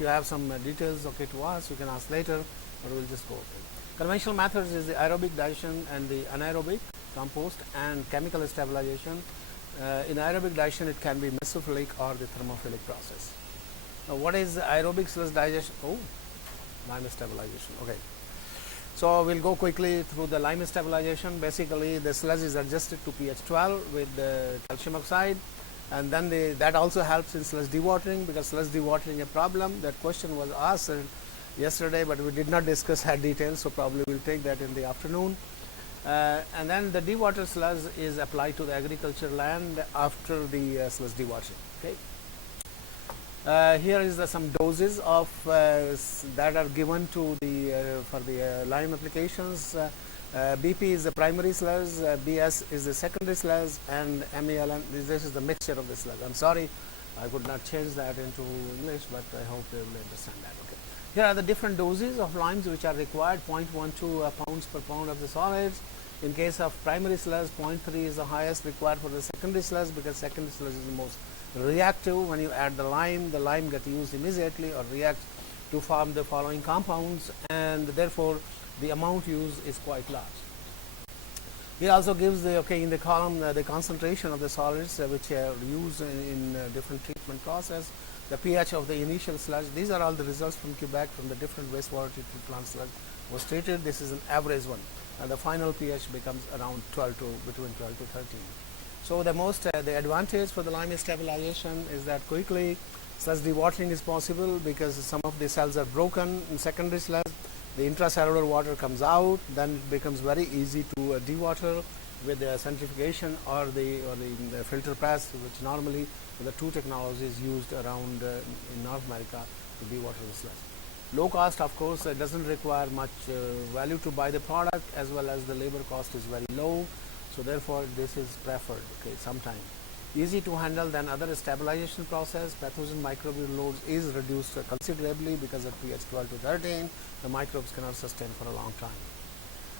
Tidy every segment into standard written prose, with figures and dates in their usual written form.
if you have some details, okay, to us, you can ask later, or we'll just go. Conventional methods is the aerobic digestion and the anaerobic compost and chemical stabilization. In aerobic digestion, it can be mesophilic or the thermophilic process. Now, what is aerobic sludge digestion? Oh, lime stabilization. Okay. So we'll go quickly through the lime stabilization. Basically, the sludge is adjusted to pH 12 with the calcium oxide, and then that also helps in sludge dewatering, because sludge dewatering a problem. That question was asked yesterday, but we did not discuss that detail, so probably we'll take that in the afternoon. And then the dewater sludge is applied to the agriculture land after the sludge dewatering. Okay. Here is some doses of that are given to the for the lime applications. BP is the primary sludge, BS is the secondary sludge, and MELN, this is the mixture of the sludge. I'm sorry, I could not change that into English, but I hope you will understand that. Okay. Here are the different doses of limes which are required: 0.12 pounds per pound of the solids. In case of primary sludge, 0.3 is the highest required for the secondary sludge, because secondary sludge is the most reactive. When you add the lime gets used immediately or reacts to form the following compounds, and therefore the amount used is quite large. It also gives the in the column the concentration of the solids which are used in different treatment process, the pH of the initial sludge. These are all the results from Quebec from the different wastewater treatment plant sludge was treated. This is an average one, and the final pH becomes around between 12 to 13. So the advantage for the lime stabilization is that quickly sludge dewatering is possible, because some of the cells are broken in secondary sludge. The intracellular water comes out, then it becomes very easy to dewater with the centrifugation or the filter press, which normally the two technologies used around in North America to dewater the sludge. Low cost, of course, doesn't require much value to buy the product, as well as the labor cost is very low. So therefore, this is preferred. Okay, sometimes easy to handle than other stabilization process. Pathogen microbial loads is reduced considerably, because at pH 12 to 13, the microbes cannot sustain for a long time.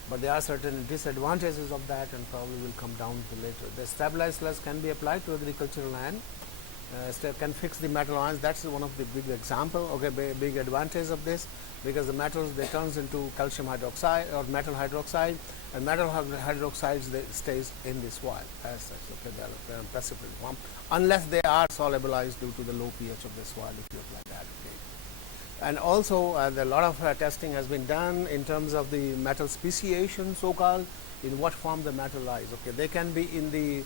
But there are certain disadvantages of that, and probably will come down to later. The stabilized sludge can be applied to agricultural land. Can fix the metal ions. That's one of the big example. Okay, big advantage of this, because the metals, they turns into calcium hydroxide or metal hydroxide, and metal hydroxides, they stays in the soil as such. Okay, they are in precipitated form, unless they are solubilized due to the low pH of the soil, if you apply that. Okay. And also a lot of testing has been done in terms of the metal speciation, so-called, in what form the metal lies. Okay, they can be in the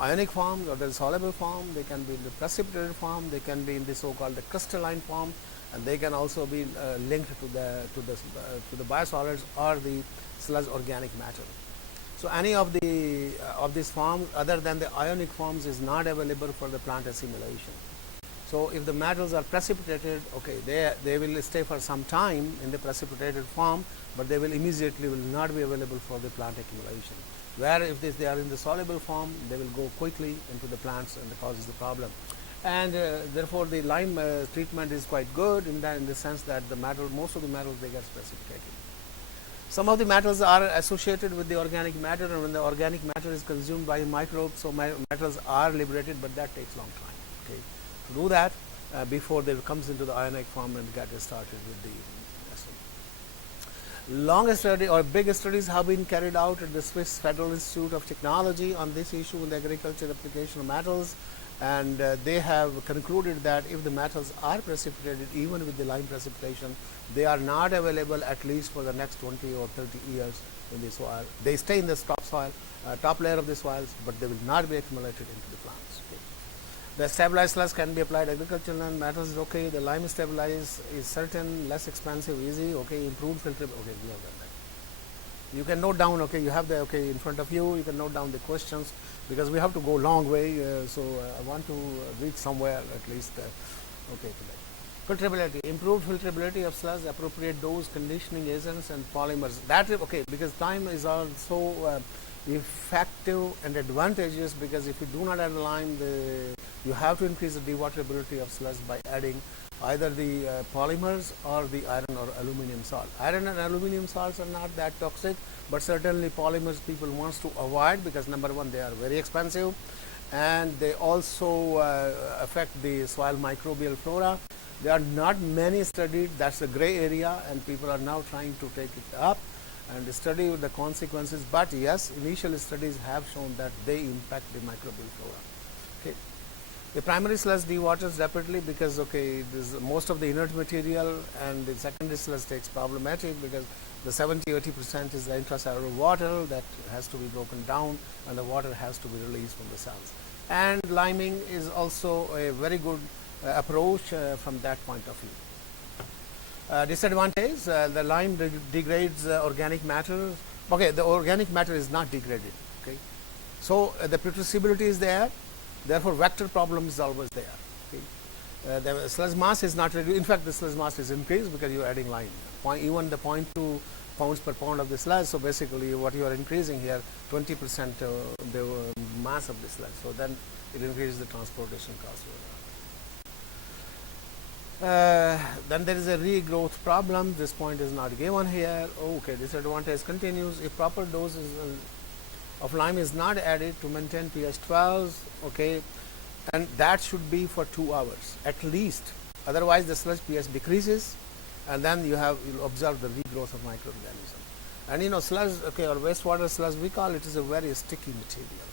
ionic form or the soluble form, they can be in the precipitated form, they can be in the so-called the crystalline form, and they can also be linked to the biosolids or the sludge organic matter. So any of these forms other than the ionic forms is not available for the plant assimilation. So if the metals are precipitated, okay, they will stay for some time in the precipitated form, but they will not be available for the plant accumulation. Where if they are in the soluble form, they will go quickly into the plants and causes the problem. And therefore, the lime treatment is quite good in the sense that most of the metals, they get precipitated. Some of the metals are associated with the organic matter, and when the organic matter is consumed by microbes, so metals are liberated, but that takes long time. Okay, to do that before they comes into the ionic form and get started with the long study or big studies have been carried out at the Swiss Federal Institute of Technology on this issue in the agriculture application of metals, and they have concluded that if the metals are precipitated, even with the lime precipitation, they are not available at least for the next 20 or 30 years in the soil. They stay in the top layer of the soils, but they will not be accumulated into the plants. Okay. The stabilized sludge can be applied agricultural and metals is okay. The lime stabilized is certain, less expensive, easy. Okay, improved filter. Okay, we have done that. You can note down. Okay, you have the in front of you. You can note down the questions, because we have to go long way. So I want to reach somewhere at least. Okay, today. Filtrability, improved filtrability of sludge, appropriate dose, conditioning agents, and polymers. That okay, because time is also effective and advantageous, because if you do not add lime, you have to increase the dewaterability of sludge by adding either the polymers or the iron or aluminum salt. Iron and aluminum salts are not that toxic, but certainly polymers people wants to avoid, because number one, they are very expensive, and they also affect the soil microbial flora. There are not many studied. That's a gray area, and people are now trying to take it up and study the consequences. But yes, initial studies have shown that they impact the microbial flora. Okay. The primary sludge dewaters rapidly because this most of the inert material, and the secondary sludge takes problematic because the 70–80% is the intracellular water that has to be broken down, and the water has to be released from the cells. And liming is also a very good approach from that point of view. Disadvantage: the lime degrades organic matter. Okay, the organic matter is not degraded. Okay, so the putrescibility is there. Therefore, vector problem is always there. Okay? The sludge mass is not reduced. In fact, the sludge mass is increased because you are adding lime. Even the 0.2 pounds per pound of the sludge. So basically, what you are increasing here, 20% the mass of the sludge. So then it increases the transportation cost. Then there is a regrowth problem. This point is not given here. Okay, disadvantage continues. If proper doses of lime is not added to maintain pH 12, okay, and that should be for 2 hours at least. Otherwise, the sludge pH decreases, and then you'll observe the regrowth of microorganism. And sludge, okay, or wastewater sludge, we call it is a very sticky material.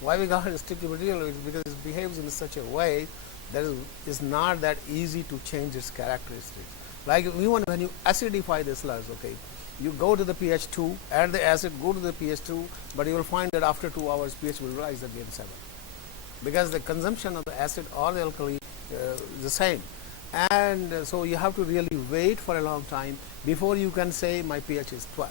Why we call it a sticky material? Is because it behaves in such a way that is not that easy to change its characteristics. Like even when you acidify the sludge, okay, you go to the pH 2, add the acid, go to the pH 2, but you will find that after 2 hours pH will rise again 7, because the consumption of the acid or the alkali is the same. And so you have to really wait for a long time before you can say my pH is 12.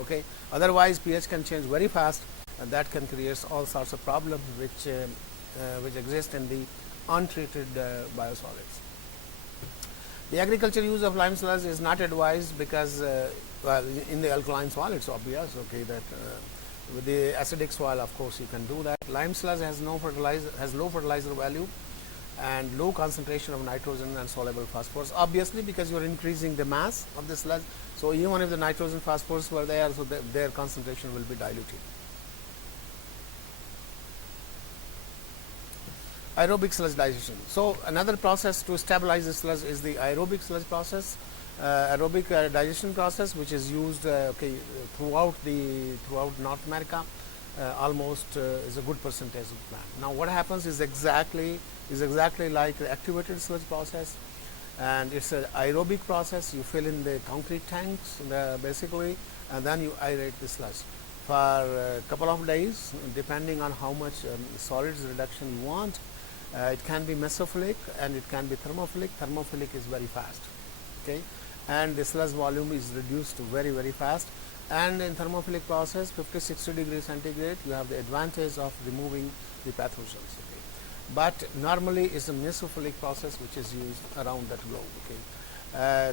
Okay, otherwise pH can change very fast, and that can create all sorts of problems which exist in the untreated biosolids. The agriculture use of lime sludge is not advised because well, in the alkaline soil it's obvious, okay, that with the acidic soil, of course, you can do that. Lime sludge has low fertilizer value and low concentration of nitrogen and soluble phosphorus, obviously because you are increasing the mass of the sludge. So even if the nitrogen phosphorus were there, so their concentration will be diluted. Aerobic sludge digestion. So another process to stabilize the sludge is the aerobic sludge process. Aerobic digestion process, which is used throughout North America, almost is a good percentage of the plant. Now what happens is exactly like the activated sludge process, and it's an aerobic process. You fill in the concrete tanks basically, and then you aerate the sludge for a couple of days, depending on how much solids reduction you want. It can be mesophilic and it can be thermophilic. Thermophilic is very fast, okay, and the sludge volume is reduced very, very fast. And in thermophilic process, 50–60 degrees centigrade, you have the advantage of removing the pathogens. Okay, but normally it's a mesophilic process which is used around that globe. Okay,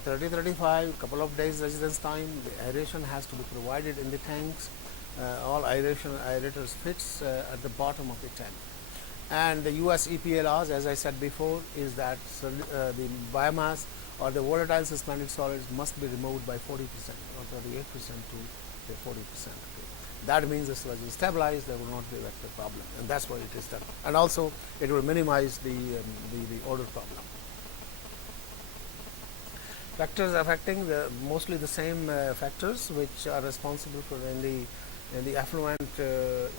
30–35, couple of days residence time. The aeration has to be provided in the tanks. All aerators fits at the bottom of the tank. And the US EPA laws, as I said before, is that the biomass or the volatile suspended solids must be removed by 40% or 38% to 40%. Okay. That means the sludge is stabilized, there will not be a vector problem, and that's why it is done. And also, it will minimize the odor problem. Factors affecting mostly the same factors which are responsible for in the effluent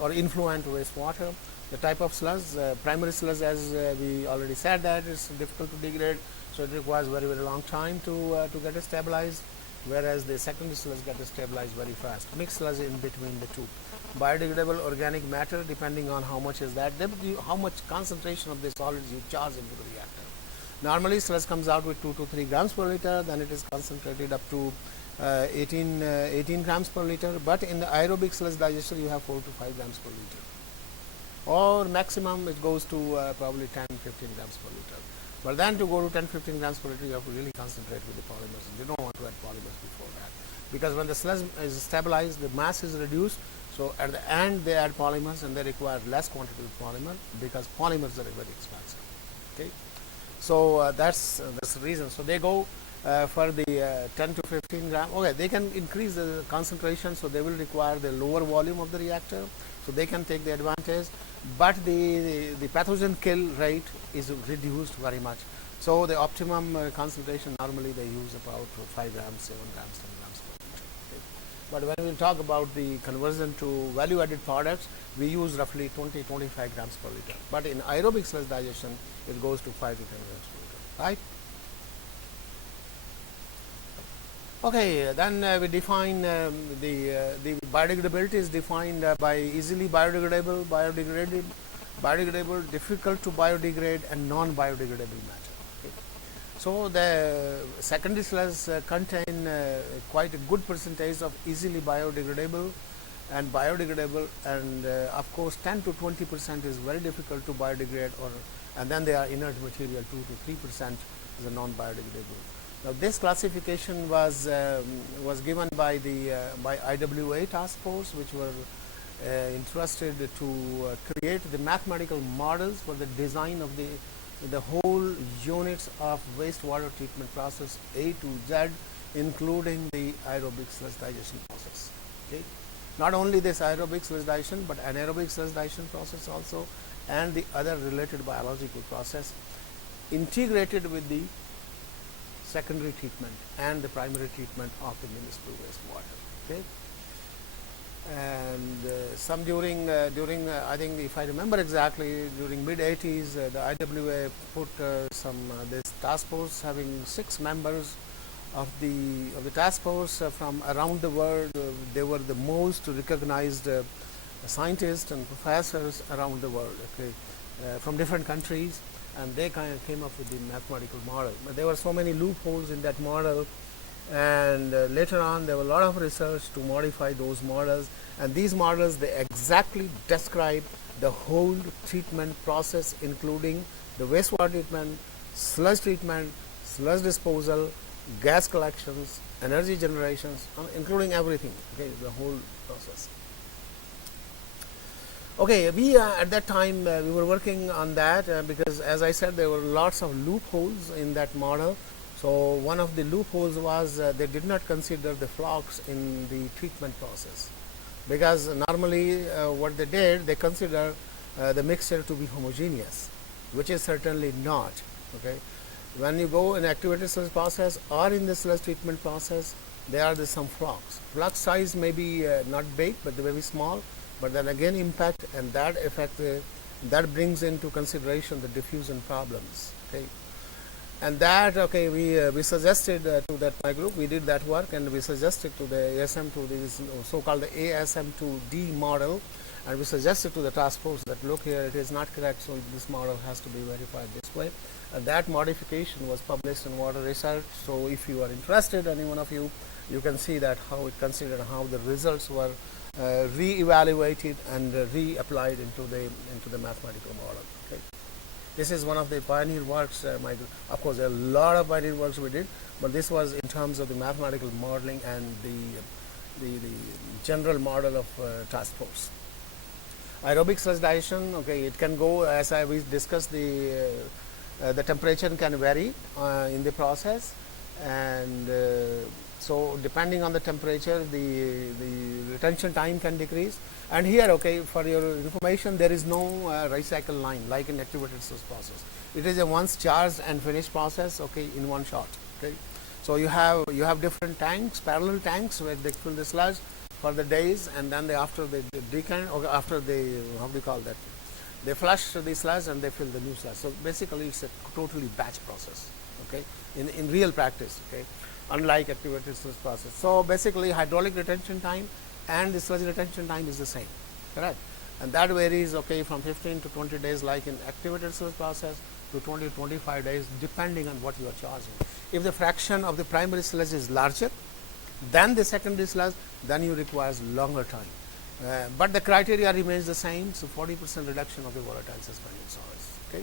or influent wastewater. The type of sludge, primary sludge, as we already said, that is difficult to degrade, so it requires very, very long time to get it stabilized, whereas the secondary sludge gets stabilized very fast. Mixed sludge in between the two. Biodegradable organic matter, depending on how much is that, how much concentration of the solids you charge into the reactor. Normally sludge comes out with 2 to 3 grams per liter, then it is concentrated up to 18 grams per liter, but in the aerobic sludge digester you have 4 to 5 grams per liter, or maximum it goes to probably 10–15 grams per liter. But then to go to 10–15 grams per liter, you have to really concentrate with the polymers. You don't want to add polymers before that, because when the sludge is stabilized, the mass is reduced, so at the end they add polymers and they require less quantity of polymer because polymers are very expensive. Okay, so that's the reason. So they go for the 10 to 15 gram. Okay, they can increase the concentration, so they will require the lower volume of the reactor, so they can take the advantage, but the pathogen kill rate is reduced very much. So the optimum concentration normally they use about 5 grams, 7 grams, 10 grams per liter. Okay. But when we talk about the conversion to value added products, we use roughly 20-25 grams per liter. But in aerobic sludge digestion, it goes to 5 to 10 grams per liter. Right? Okay, then we define the biodegradability is defined by easily biodegradable, difficult to biodegrade, and non-biodegradable matter. Okay. So the secondary sludges contain quite a good percentage of easily biodegradable, and of course 10 to 20% is very difficult to biodegrade, and then they are inert material. 2 to 3% is a non-biodegradable. Now this classification was given by the by IWA task force, which were interested to create the mathematical models for the design of the whole units of wastewater treatment process A to Z, including the aerobic sludge digestion process. Okay, not only this aerobic sludge digestion, but anaerobic sludge digestion process also, and the other related biological process integrated with the secondary treatment and the primary treatment of the municipal wastewater. Okay. And some during I think, if I remember exactly, during mid 80s, the IWA put this task force having 6 members of the task force from around the world. They were the most recognized scientists and professors around the world. Okay, from different countries, and they kind of came up with the mathematical model. But there were so many loopholes in that model, and later on there were a lot of research to modify those models, and these models, they exactly describe the whole treatment process, including the wastewater treatment, sludge disposal, gas collections, energy generations, including everything. Okay, the whole process. Okay, we at that time we were working on that because, as I said, there were lots of loopholes in that model. So one of the loopholes was they did not consider the flocks in the treatment process, because normally what they did, they consider the mixture to be homogeneous, which is certainly not. Okay, when you go in activated sludge process or in the sludge treatment process, there are some flocks. Flock size may be not big, but they may be small. But then again, impact and that effect that brings into consideration the diffusion problems. Okay, and that, okay, we suggested to that, my group, we did that work, and we suggested to the ASM, to this so-called the ASM2D model, and we suggested to the task force that, look here, it is not correct, so this model has to be verified this way. That modification was published in Water Research. So if you are interested, any one of you, you can see that how it considered, how the results were re-evaluated and re-applied into the mathematical model. Okay. This is one of the pioneer works. Of course, there are a lot of pioneer works we did, but this was in terms of the mathematical modeling and the general model of task force. Aerobic sludge digestion. Okay, it can go, as we discussed, the temperature can vary in the process, and so depending on the temperature, the retention time can decrease. And here, okay, for your information, there is no recycle line like in activated sludge process. It is a once charged and finished process, okay, in one shot. Okay, so you have different tanks, parallel tanks, where they fill the sludge for the days, and then after they decant, or after they, how do you call that, they flush the sludge and they fill the new sludge. So basically, it's a totally batch process. Okay, in real practice. Okay, unlike activated sludge process. So basically, hydraulic retention time and the sludge retention time is the same, correct? And that varies, okay, from 15 to 20 days like in activated sludge process, to 20 to 25 days, depending on what you are charging. If the fraction of the primary sludge is larger than the secondary sludge, then you require longer time. But the criteria remains the same, so 40% reduction of the volatile suspended solids. Okay.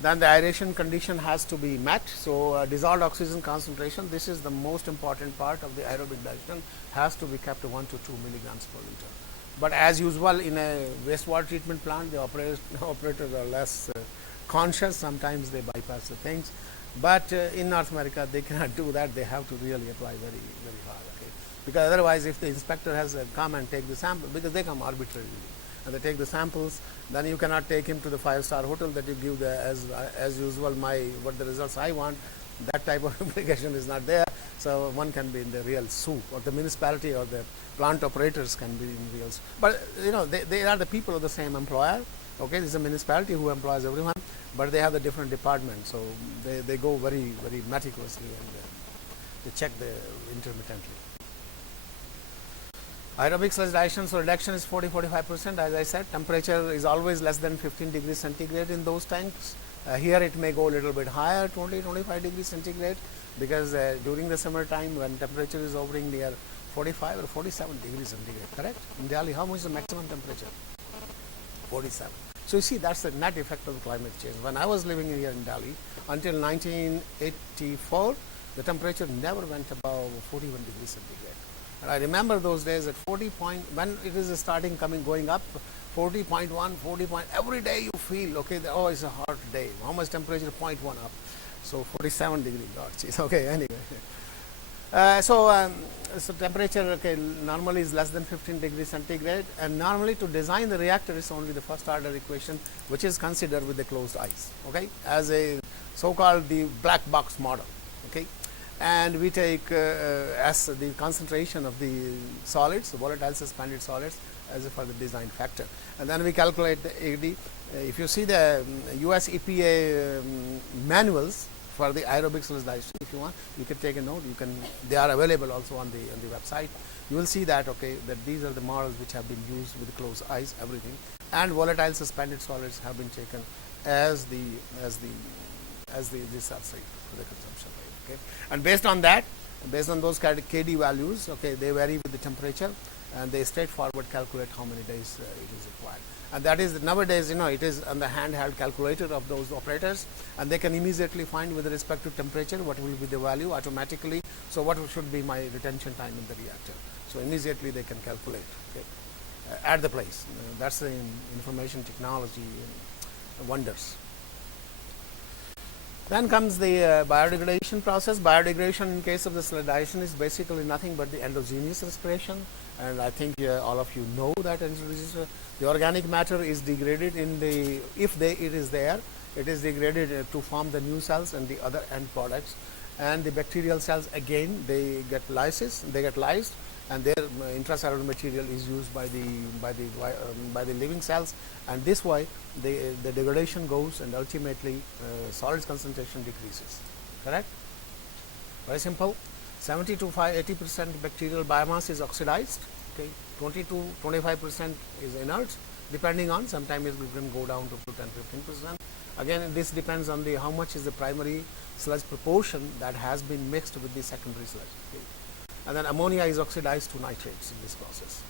Then the aeration condition has to be met. So dissolved oxygen concentration, this is the most important part of the aerobic digestion, has to be kept to 1 to 2 milligrams per liter. But as usual in a wastewater treatment plant, the operators are less conscious. Sometimes they bypass the things. But in North America, they cannot do that. They have to really apply very, very hard. Okay? Because otherwise, if the inspector has come and take the sample, because they come arbitrarily, and they take the samples, then you cannot take him to the 5-star hotel that you give the as usual what the results I want. That type of implication is not there. So one can be in the real soup, or the municipality or the plant operators can be in real soup. But they are the people of the same employer. Okay, this is a municipality who employs everyone, but they have the different departments, so they go very, very meticulously, and they check the intermittently. Aerobic sludge digestion, so reduction is 40-45%. As I said, temperature is always less than 15 degrees centigrade in those tanks. Here it may go a little bit higher, 20-25 degrees centigrade, because during the summer time when temperature is hovering near 45 or 47 degrees centigrade, correct? In Delhi, how much is the maximum temperature? 47. So you see, that's the net effect of the climate change. When I was living here in Delhi, until 1984, the temperature never went above 41 degrees centigrade. And I remember those days at when it is starting going up, 40.1, 40 point, every day you feel, okay, oh, it's a hot day. How much temperature? 0.1 up. So 47 degrees, God, geez. Okay, anyway. So temperature normally is less than 15 degrees centigrade, and normally to design the reactor is only the first order equation, which is considered with the closed eyes, okay, as a so-called the black box model, okay, and we take as the concentration of the solids, volatile suspended solids, as for the design factor, and then we calculate the AD. If you see the US EPA manuals for the aerobic sludge digestion, if you want, you can take a note. They are available also on the website. You will see that, okay, that these are the models which have been used with closed eyes, everything, and volatile suspended solids have been taken as the substrate for the consumption rate. Okay, and based on that, based on those KD values, okay, they vary with the temperature, and they straightforward calculate how many days it is required. And that is nowadays, it is on the handheld calculator of those operators, and they can immediately find with respect to temperature what will be the value automatically. So what should be my retention time in the reactor? So immediately they can calculate, okay, at the place. That's the information technology wonders. Then comes the biodegradation process. Biodegradation in case of the sludge digestion is basically nothing but the endogenous respiration, and I think all of you know that the organic matter is degraded it is there, it is degraded to form the new cells and the other end products, and the bacterial cells again they get lysed, and their intracellular material is used by the living cells, and this way the degradation goes, and ultimately solids concentration decreases. Correct? Very simple. 70 to 80% bacterial biomass is oxidized. Okay, 20 to 25% is inert, depending on, sometimes it can go down to 10-15%. Again, this depends on how much is the primary sludge proportion that has been mixed with the secondary sludge. Okay. And then ammonia is oxidized to nitrates in this process.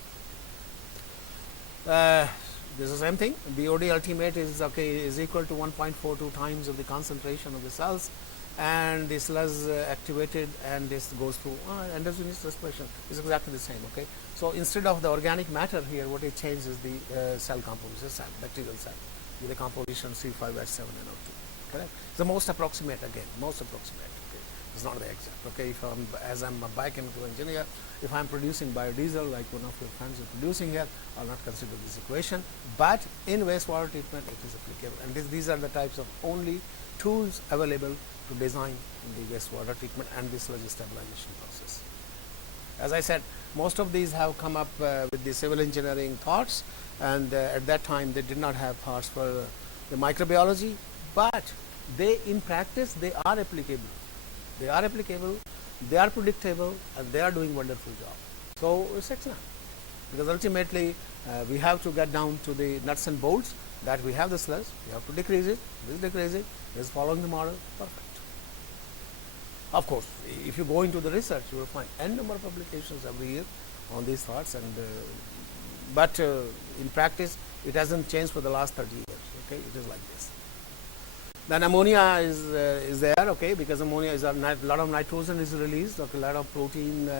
This is the same thing. BOD ultimate is equal to 1.42 times of the concentration of the cells, and this sludge activated, and this goes through endogenous respiration is exactly the same. Okay, so instead of the organic matter here, what it changes is the cell composition, bacterial cell, with the composition C5H7NO2. Correct? It's the most approximate again, most approximate. Okay, it's not the exact. Okay, if as I'm a biochemical engineer, if I'm producing biodiesel like one of your friends is producing here, I'll not consider this equation. But in wastewater treatment, it is applicable, and these are the types of only tools available to design the wastewater treatment and the sludge stabilization process. As I said, most of these have come up with the civil engineering thoughts, and at that time they did not have thoughts for the microbiology, but in practice they are applicable. They are applicable, they are predictable, and they are doing wonderful job. So it's excellent, because ultimately we have to get down to the nuts and bolts, that we have the sludge, we have to decrease it, is following the model, perfect. Of course, if you go into the research, you will find n number of publications every year on these thoughts, and but in practice, it hasn't changed for the last 30 years. Okay, it is like this. Then ammonia is there, okay, because ammonia is a lot of nitrogen is released, okay, a lot of protein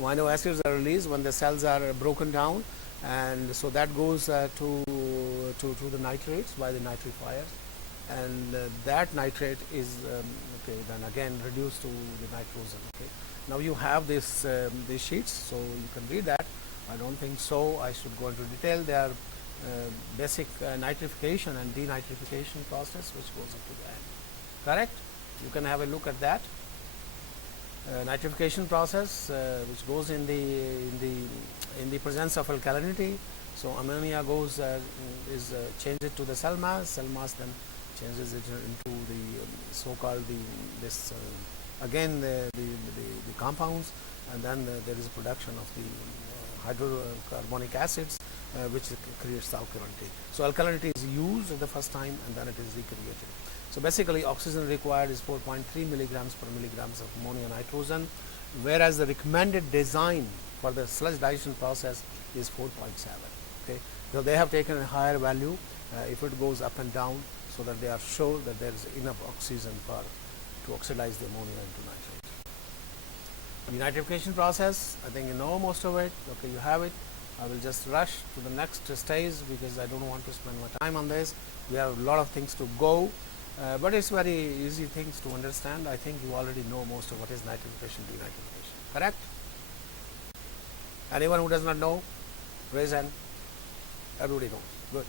amino acids are released when the cells are broken down, and so that goes to the nitrates by the nitrifiers, and that nitrate is okay, then again reduced to the nitrogen. Okay, now you have these sheets, so you can read that. I don't think so I should go into detail. They are basic nitrification and denitrification process which goes up to the end. Correct? You can have a look at that. Nitrification process which goes in the presence of alkalinity. So ammonia goes changed to the cell mass then changes it into the so-called again the compounds, and then there is production of the hydrocarbonic acids which creates the alkalinity. So alkalinity is used at the first time and then it is recreated. So basically oxygen required is 4.3 milligrams per milligrams of ammonia nitrogen, whereas the recommended design for the sludge digestion process is 4.7. Okay, so they have taken a higher value if it goes up and down, so that they are sure that there is enough oxygen to oxidize the ammonia into nitrate. Denitrification process, I think you know most of it. Okay, you have it. I will just rush to the next stage because I don't want to spend my time on this. We have a lot of things to go, but it's very easy things to understand. I think you already know most of what is nitrification, denitrification. Correct? Anyone who does not know, raise hand. Everybody knows. Good.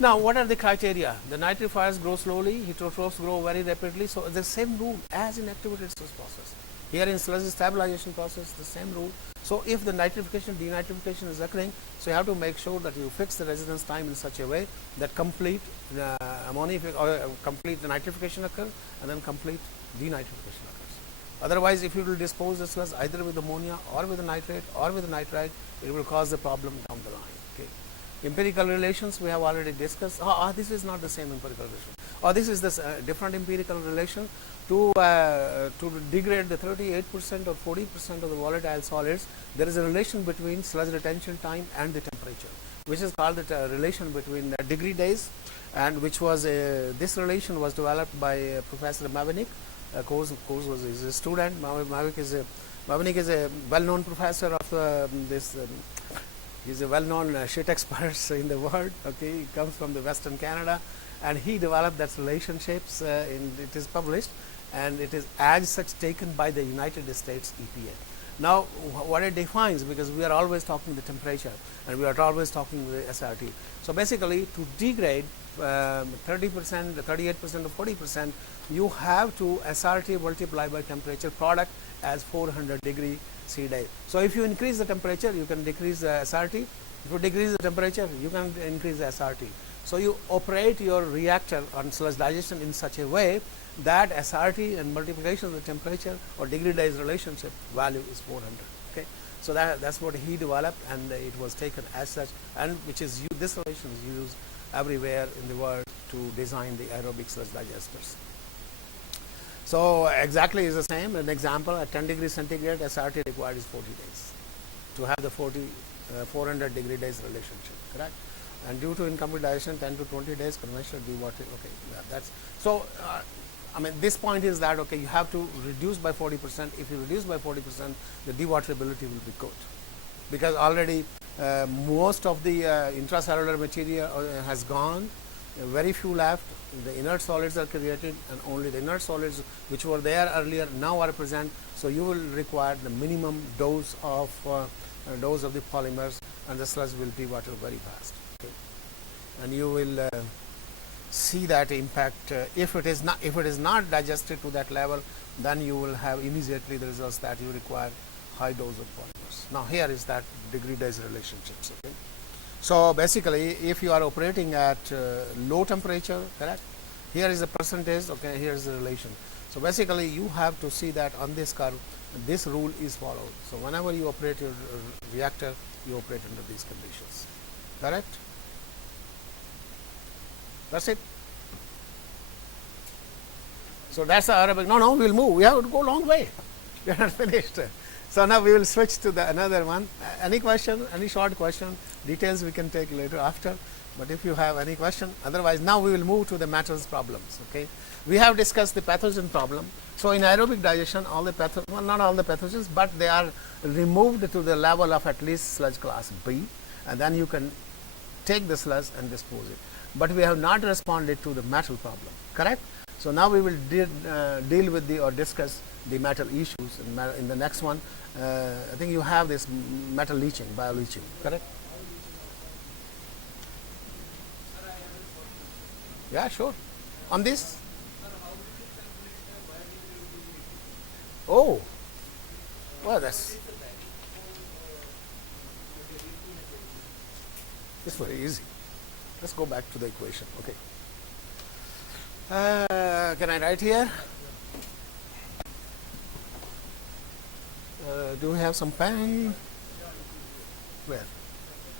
Now, what are the criteria? The nitrifiers grow slowly, heterotrophs grow very rapidly. So, the same rule as in activated sludge process. Here in sludge stabilization process, the same rule. So, if the nitrification, denitrification is occurring, so you have to make sure that you fix the residence time in such a way that complete complete nitrification occurs and then complete denitrification occurs. Otherwise, if you will dispose the sludge either with ammonia or with nitrate or with nitrite, it will cause the problem down the line. Okay. Empirical relations we have already discussed. This is not the same empirical relation. This is the different empirical relation. To degrade the 38% or 40% of the volatile solids, there is a relation between sludge retention time and the temperature, which is called the relation between degree days, and which was this relation was developed by Professor Mavenik. Coase was his student. Mavenik is a well-known professor of this. He's a well-known shit expert in the world. Okay, he comes from the Western Canada, and he developed that relationships. It is published, and it is as such taken by the United States EPA. Now, what it defines, because we are always talking the temperature, and we are always talking the SRT. So basically, to degrade 30%, 38%, or 40%, you have to SRT multiply by temperature product as 400 degree C day. So if you increase the temperature, you can decrease the SRT. If you decrease the temperature, you can increase the SRT. So you operate your reactor on sludge digestion in such a way that SRT and multiplication of the temperature or degree days relationship value is 400. Okay, so that's what he developed, and it was taken as such, and which is this relation is used everywhere in the world to design the aerobic sludge digesters. So exactly is the same. An example, at 10 degrees centigrade, SRT required is 40 days to have the 400 degree days relationship, correct? And due to incomplete digestion, 10 to 20 days conventional dewatering. Okay, yeah, that's so. I mean, this point is that okay, you have to reduce by 40%. If you reduce by 40%, the dewaterability will be good, because already most of the intracellular material has gone. Very few left. The inert solids are created, and only the inert solids which were there earlier now are present. So you will require the minimum dose of the polymers, and the sludge will dewater very fast. Okay. And you will see that impact if it is not digested to that level, then you will have immediately the results that you require high dose of polymers. Now here is that degree days relationships. Okay. So basically, if you are operating at low temperature, correct? Here is the percentage. Okay, here is the relation. So basically, you have to see that on this curve, this rule is followed. So whenever you operate your reactor, you operate under these conditions. Correct? That's it. So that's the Arabic. No, we'll move. We have to go a long way. We are not finished. So now we will switch to the another one. Any question? Any short question? Details we can take later after. But if you have any question, otherwise now we will move to the metals problems. Okay. We have discussed the pathogen problem. So in aerobic digestion, all the well, not all the pathogens, but they are removed to the level of at least sludge class B, and then you can take the sludge and dispose it. But we have not responded to the metal problem. Correct? So now we will deal with or discuss the metal issues in the next one. I think you have this metal leaching, bioleaching, correct? Yeah, sure. On this? Oh, well, that's very easy. Let's go back to the equation. Okay. Can I write here? Do we have some pen? Where?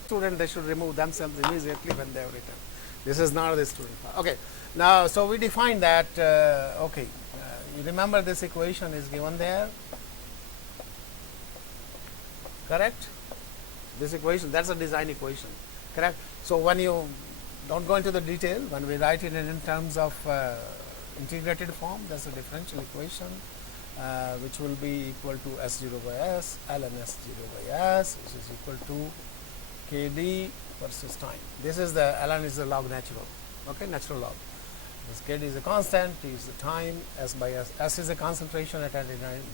Student, they should remove themselves immediately when they have written. This is not the student. Okay. Now, so we define that. Okay. You remember this equation is given there. Correct? This equation, that's a design equation. Correct? So when you don't go into the detail, when we write it in terms of integrated form, that's a differential equation which will be equal to S0 by S, ln S0 by S, which is equal to Kd versus time. This is the ln is the log natural, okay, natural log. This Kd is a constant, T is the time, S by S. S is a concentration at a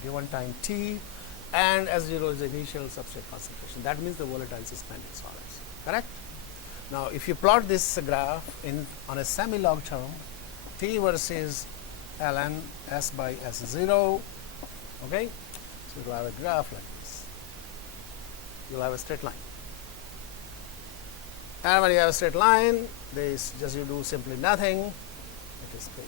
given time T, and S0 is the initial substrate concentration. That means the volatile suspended solids. Correct? Now, if you plot this graph on a semi-log term, T versus ln S by S0, okay? So you will have a graph like this. You will have a straight line. And when you have a straight line, this just you do simply nothing. It is Kd.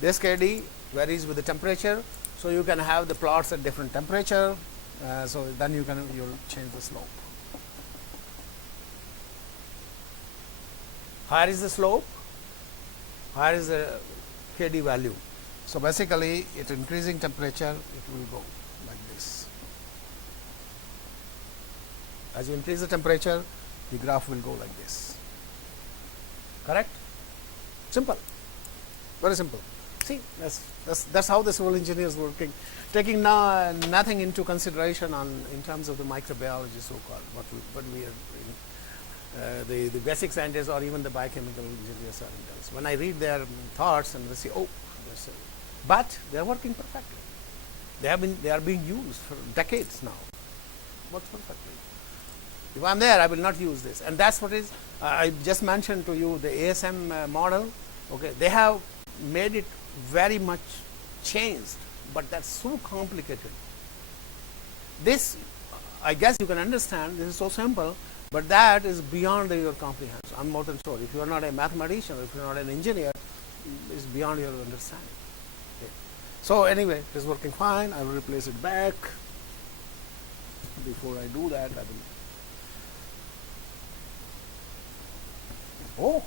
This Kd varies with the temperature, so you can have the plots at different temperature. So then you'll change the slope. Higher is the slope, higher is the Kd value. So basically, at increasing temperature, it will go like this. As you increase the temperature, the graph will go like this. Correct? Simple. Very simple. See, that's how the civil engineer is working, taking nothing into consideration in terms of the microbiology, so-called, what we are doing. The basic scientists or even the biochemical engineers are in this. When I read their thoughts and they say, oh, but they are working perfectly. They are being used for decades now. Works perfectly. If I am there, I will not use this, and that's what is. I just mentioned to you the ASM model. Okay, they have made it very much changed, but that's so complicated. This, I guess you can understand, this is so simple, but that is beyond your comprehension. I'm more than sure. If you are not a mathematician, or if you are not an engineer, it's beyond your understanding. Okay. So anyway, it is working fine. I will replace it back. Before I do that, I will.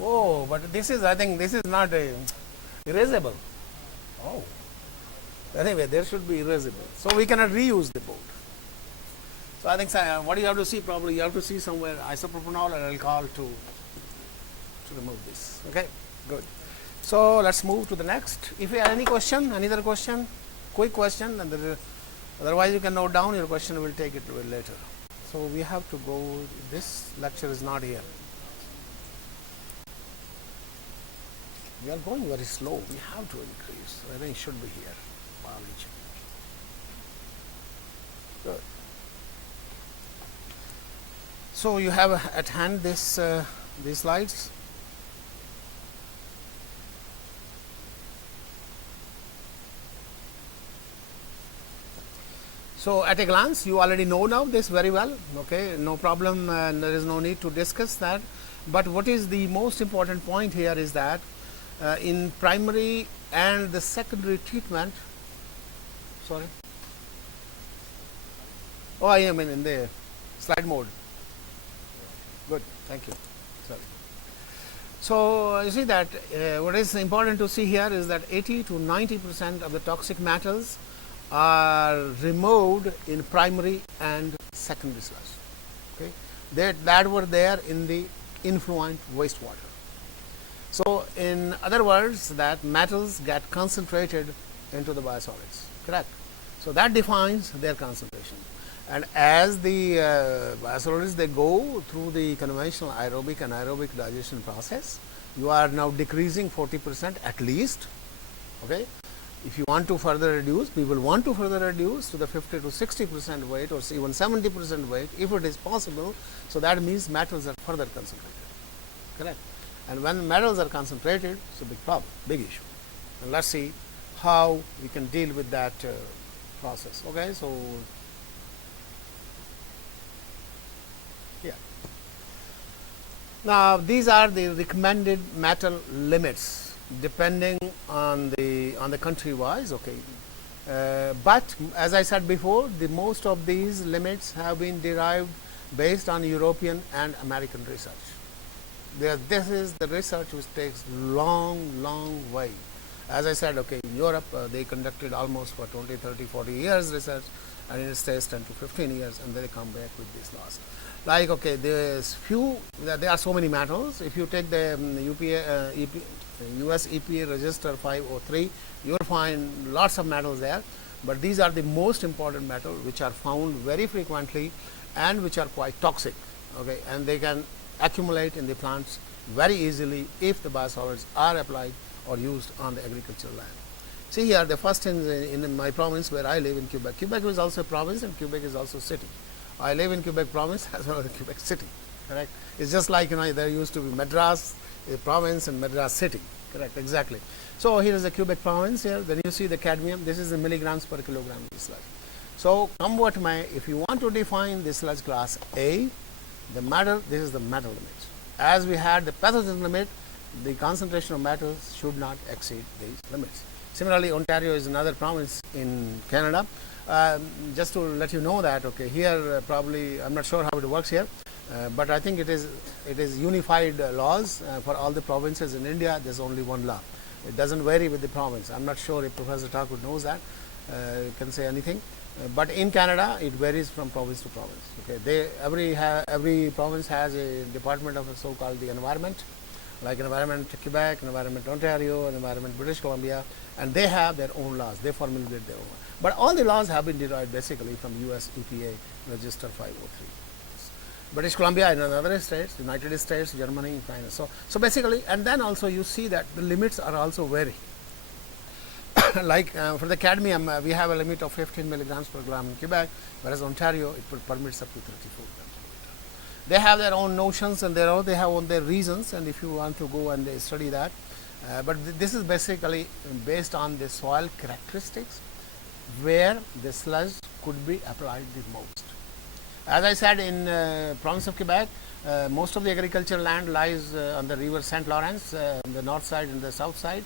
Oh, but this is, I think, this is not erasable. Oh, anyway, there should be erasable. So we cannot reuse the board. So I think what you have to see, probably you have to see somewhere isopropanol and alcohol to remove this. Okay, good. So let's move to the next. If you have any question, any other question, quick question, and otherwise you can note down your question. We'll take it later. So we have to go. This lecture is not here. We are going very slow. We have to increase. I think it should be here. Biology. Good. So you have at hand this these slides. So at a glance, you already know now this very well. Okay, no problem. There is no need to discuss that. But what is the most important point here is that in primary and the secondary treatment. Sorry. Oh, I am in the slide mode. Good, thank you. Sorry. So you see that what is important to see here is that 80 to 90% of the toxic metals are removed in primary and secondary sludge. Okay, that were there in the influent wastewater. So in other words, that metals get concentrated into the biosolids. Correct. So that defines their concentration. And as the biosolids, they go through the conventional aerobic and anaerobic digestion process, you are now decreasing 40% at least. Okay. If you want to further reduce, people want to further reduce to the 50 to 60% weight or even 70% weight if it is possible. So that means metals are further concentrated, correct? And when metals are concentrated, it's a big problem, big issue. And let's see how we can deal with that process. Okay, so yeah. Now these are the recommended metal limits depending on the country wise. Okay, but as I said before, the most of these limits have been derived based on European and American research. This is the research which takes long way. As I said, okay, in Europe they conducted almost for 20, 30, 40 years research, and in the States 10 to 15 years, and they come back with these laws. Like, okay, there are so many metals. If you take the US EPA register 503, you will find lots of metals there, but these are the most important metals which are found very frequently and which are quite toxic, okay, and they can accumulate in the plants very easily if the biosolvents are applied or used on the agricultural land. See here, the first in my province where I live in Quebec. Quebec is also a province and Quebec is also a city. I live in Quebec province as well as Quebec city, correct? It's just like, there used to be Madras province and Madras city, correct, exactly. So here is the Quebec province here, then you see the cadmium, this is the milligrams per kilogram sludge. So come what may, if you want to define this sludge class A, the metal, this is the metal limit. As we had the pathogen limit, the concentration of metals should not exceed these limits. Similarly, Ontario is another province in Canada. Just to let you know that, okay, here probably, I'm not sure how it works here, but I think it is unified laws for all the provinces in India. There's only one law. It doesn't vary with the province. I'm not sure if Professor Thakur knows that, can say anything. But in Canada, it varies from province to province. Okay, every province has a department of so-called the environment, like Environment Quebec, Environment Ontario, and Environment British Columbia, and they have their own laws. They formulate their own. But all the laws have been derived basically from US EPA Register 503. British Columbia and other states, United States, Germany, China. So basically, and then also you see that the limits are also vary. Like for the cadmium, we have a limit of 15 milligrams per gram in Quebec, whereas Ontario, it permits up to 34 grams per liter. They have their own notions and they have their reasons, and if you want to go and study that, but this is basically based on the soil characteristics where the sludge could be applied the most. As I said, in province of Quebec, most of the agricultural land lies on the river St. Lawrence, on the north side and the south side.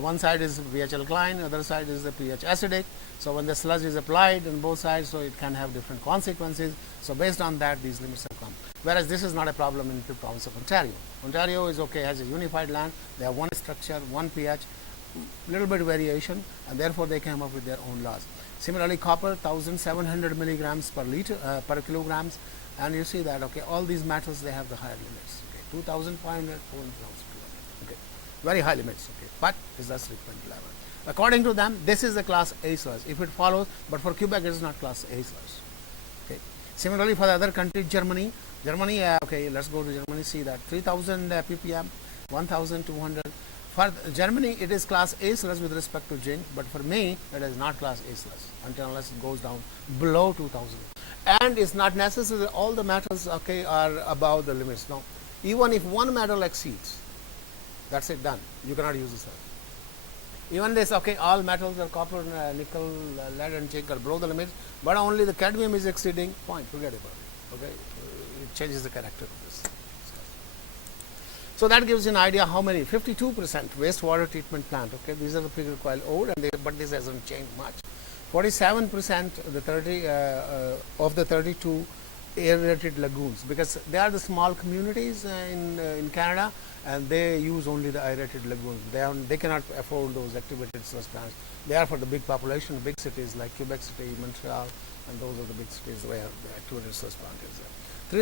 One side is pH alkaline, other side is the pH acidic. So when the sludge is applied on both sides, so it can have different consequences. So based on that, these limits have come. Whereas this is not a problem in the province of Ontario. Ontario is okay, has a unified land. They have one structure, one pH, little bit variation, and therefore they came up with their own laws. Similarly, copper 1700 milligrams per liter per kilograms, and you see that, okay, all these metals, they have the higher limits. Okay, 2500, 4200. Okay, very high limits. Okay, but is that frequent level? According to them, this is the class A sludge. If it follows, but for Quebec, it is not class A sludge. Okay. Similarly, for the other country, Germany, okay, let's go to Germany. See that 3000 ppm, 1200. For Germany, it is class A sludge with respect to zinc, but for me, it is not class A sludge unless it goes down below 2000. And it's not necessary that all the metals, okay, are above the limits. No, even if one metal exceeds, that's it, done. You cannot use the sludge. Even this, okay, all metals are copper, nickel, lead, and zinc are below the limits, but only the cadmium is exceeding, fine, forget about it. Okay, it changes the character of this. So that gives you an idea how many. 52% wastewater treatment plant. Okay, these are the figure quite old, and but this hasn't changed much. 47% of the 32 aerated lagoons, because they are the small communities in Canada, and they use only the aerated lagoons. They cannot afford those activated sludge plants. They are for the big population, big cities like Quebec City, Montreal, and those are the big cities where the activated sludge plant is there.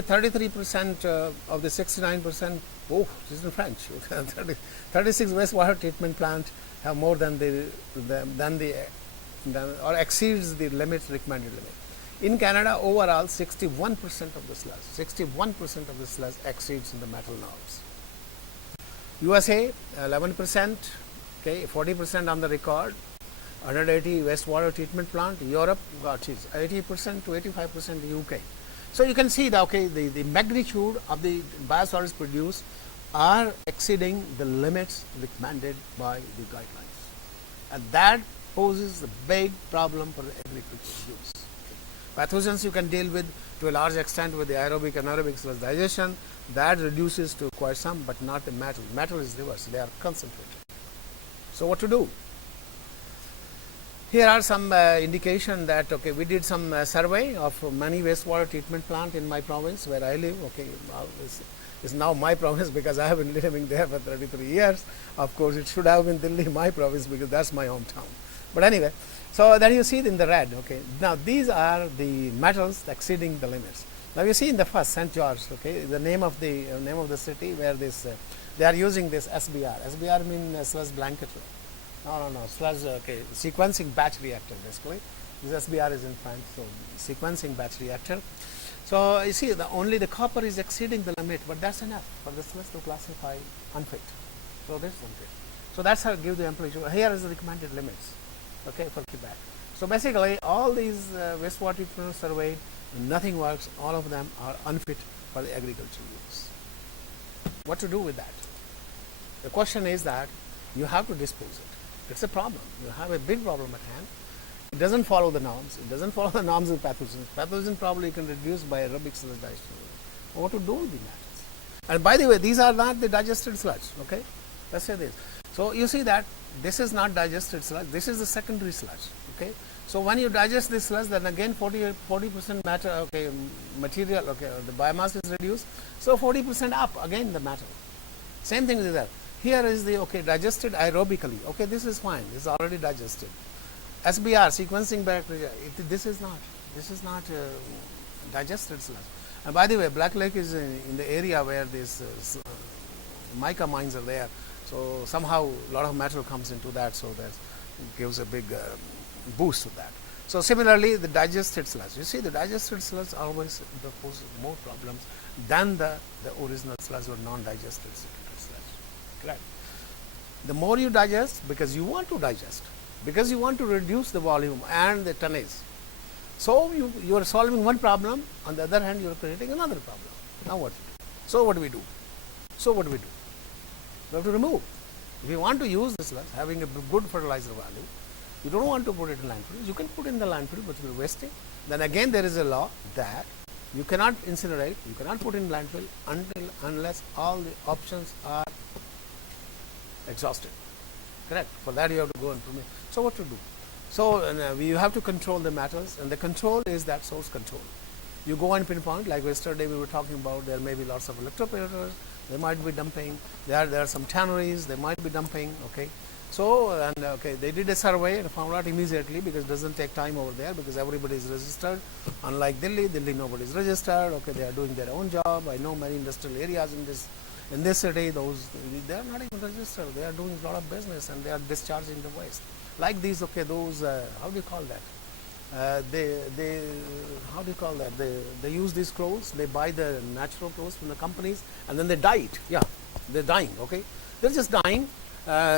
33% of the 69%, oh, this is in French. 36 wastewater treatment plants have more than or exceeds the limits, recommended limit. In Canada, overall, 61% of the sludge exceeds in the metal norms. USA, 11%, okay, 40% on the record. 180 wastewater treatment plant. Europe got 80% to 85% UK. So you can see that the magnitude of the biosolids produced are exceeding the limits recommended by the guidelines, and that poses a big problem for the agricultural use. Pathogens you can deal with to a large extent with the aerobic, anaerobic sludge digestion. That reduces to quite some, but not the metal. Metal is reverse; they are concentrated. So what to do? Here are some indication that we did some survey of many wastewater treatment plant in my province where I live. It's now my province because I have been living there for 33 years. Of course, it should have been Delhi, my province, because that's my hometown. But anyway, so then you see it in the red. Now these are the metals exceeding the limits. Now you see in the first St. George, the name of the city where this they are using this SBR. SBR means sludge blanket. No, sludge, sequencing batch reactor basically. This SBR is in front, so sequencing batch reactor. So you see, only the copper is exceeding the limit, but that's enough for the sludge to classify unfit. So this is unfit. So that's how give the amplitude. Here is the recommended limits, for Quebec. So basically, all these wastewater treatment surveyed, nothing works. All of them are unfit for the agricultural use. What to do with that? The question is that you have to dispose it. It's a problem. You have a big problem at hand. It doesn't follow the norms. It doesn't follow the norms of pathogens. Pathogen probably you can reduce by aerobic sludge digestion. What to do with the metals? And by the way, these are not the digested sludge. Let's say this. So you see that this is not digested sludge. This is the secondary sludge. So when you digest this sludge, then again 40% matter. Material. The biomass is reduced. So 40% up again the matter. Same thing with that. Here is the digested aerobically. This is fine. This is already digested. SBR, sequencing bacteria. This is not digested sludge. And by the way, Black Lake is in the area where these mica mines are there. So somehow a lot of metal comes into that. So that gives a big boost to that. So similarly, the digested sludge. You see, the digested sludge always poses more problems than the original sludge or non-digested secondary sludge. Correct. The more you digest, because you want to digest, because you want to reduce the volume and the tonnage. So you are solving one problem. On the other hand, you are creating another problem. Now what? So what do we do? We have to remove. If you want to use this sludge, having a good fertilizer value, you don't want to put it in landfill. You can put it in the landfill, but you are wasting. Then again, there is a law that you cannot incinerate, you cannot put in landfill unless all the options are exhausted. Correct. For that you have to go and permit. So what to do? So you have to control the metals, and the control is that source control. You go and pinpoint, like yesterday we were talking about, there may be lots of electroporators, they might be dumping, there are some tanneries, they might be dumping. So they did a survey and found out immediately, because it doesn't take time over there, because everybody is registered. Unlike Delhi, nobody is registered. They are doing their own job. I know many industrial areas in this city, they are not even registered. They are doing a lot of business and they are discharging the waste. Like these, those how do you call that? They use these clothes. They buy the natural clothes from the companies and then they dye it. Yeah, they're dying. They're just dying.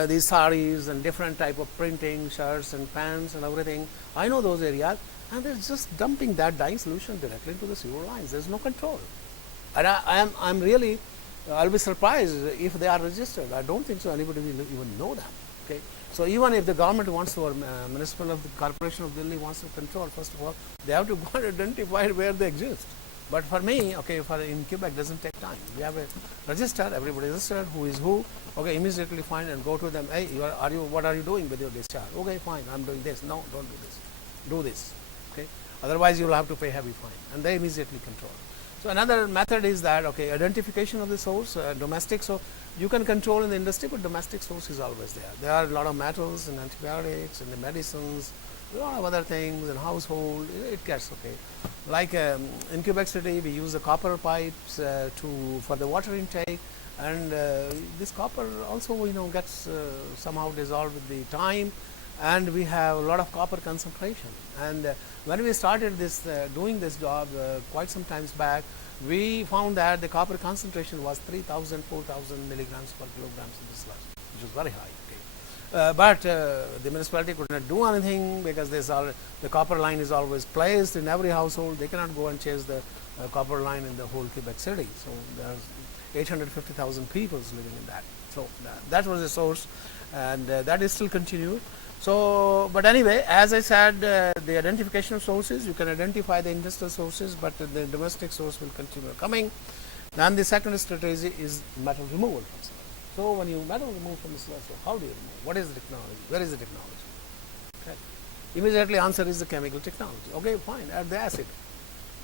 These saris and different type of printing, shirts and pants and everything. I know those areas, and they're just dumping that dyeing solution directly into the sewer lines. There's no control. And I'm really, I'll be surprised if they are registered. I don't think so anybody will even know them. So even if the government wants to, or municipal of the corporation of Delhi wants to control, first of all, they have to go and identify where they exist. But for me, for in Quebec, it doesn't take time. We have a register, everybody registered, who is who. Immediately find and go to them. Hey, what are you doing with your discharge? Fine, I'm doing this. No, don't do this. Do this. Otherwise, you will have to pay heavy fine. And they immediately control. So another method is that, identification of the source, domestic. So you can control in the industry, but domestic source is always there. There are a lot of metals and antibiotics and the medicines, a lot of other things in household. It gets Like in Quebec City, we use the copper pipes for the water intake, and this copper also gets somehow dissolved with the time, and we have a lot of copper concentration. And when we started this doing this job quite some times back, we found that the copper concentration was 3,000, 4,000 milligrams per kilograms in the sludge, which was very high. But the municipality could not do anything because the copper line is always placed in every household. They cannot go and change the copper line in the whole Quebec city. So there's 850,000 people living in that. So that was the source, and that is still continued. So, but anyway, as I said, the identification of sources, you can identify the industrial sources, but the domestic source will continue coming. Then the second strategy is metal removal from sludge. So when you metal remove from the sludge, so how do you remove? What is the technology? Where is the technology? Okay. Immediately answer is the chemical technology. Okay, fine, add the acid.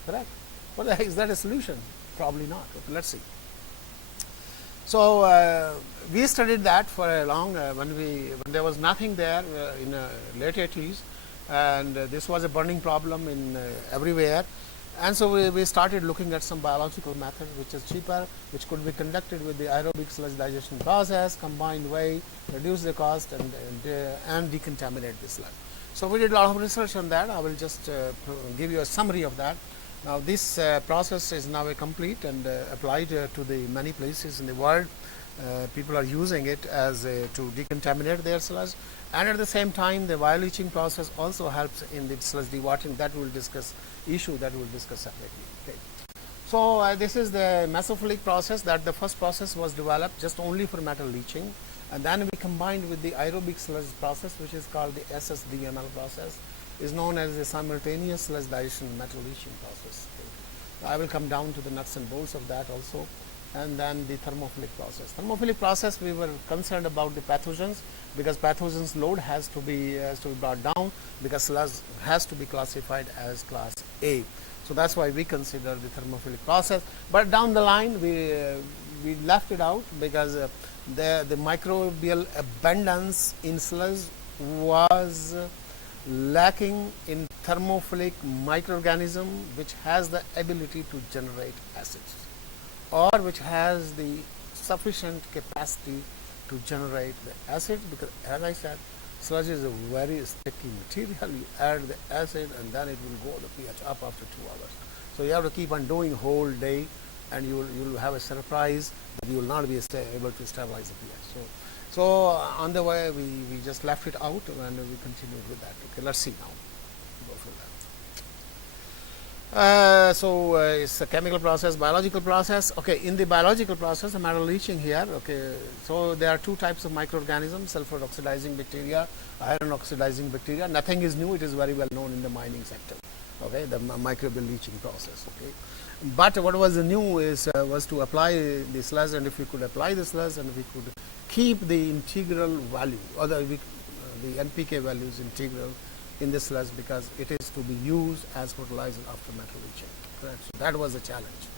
Correct. What the heck, is that a solution? Probably not. Okay, let's see. So we studied that for a long when there was nothing there in late 80s, and this was a burning problem in everywhere, and so we started looking at some biological method which is cheaper, which could be conducted with the aerobic sludge digestion process, combined way, reduce the cost, and decontaminate the sludge. So we did a lot of research on that. I will just give you a summary of that. Now this process is now complete and applied to the many places in the world. People are using it as to decontaminate their sludge, and at the same time the bioleaching process also helps in the sludge dewatering. That we will discuss separately. Okay. So this is the mesophilic process. That the first process was developed just only for metal leaching, and then we combined with the aerobic sludge process, which is called the SSDML process, is known as the simultaneous sludge digestion metal leaching process. Okay. I will come down to the nuts and bolts of that also. And then the thermophilic process. Thermophilic process, we were concerned about the pathogens, because pathogens load has to be brought down, because sludge has to be classified as class A. So that's why we consider the thermophilic process. But down the line we left it out because the microbial abundance in sludge was lacking in thermophilic microorganism which has the ability to generate acids, or which has the sufficient capacity to generate the acid, because as I said, sludge is a very sticky material. You add the acid and then it will go the pH up after 2 hours. So you have to keep on doing whole day, and you will have a surprise that you will not be able to stabilize the pH. So on the way we just left it out and we continued with that. Okay, let's see now. Go through that. It's a chemical process, biological process. Okay, in the biological process, the metal leaching here. Okay, so there are two types of microorganisms: sulfur oxidizing bacteria, iron oxidizing bacteria. Nothing is new; it is very well known in the mining sector. Okay, the microbial leaching process. Okay, but what was new is was to apply the sludge, and if we could apply the sludge, and we could keep the integral value, or the NPK values integral in the sludge, because it is to be used as fertilizer after metal leaching. Correct. So that was the challenge.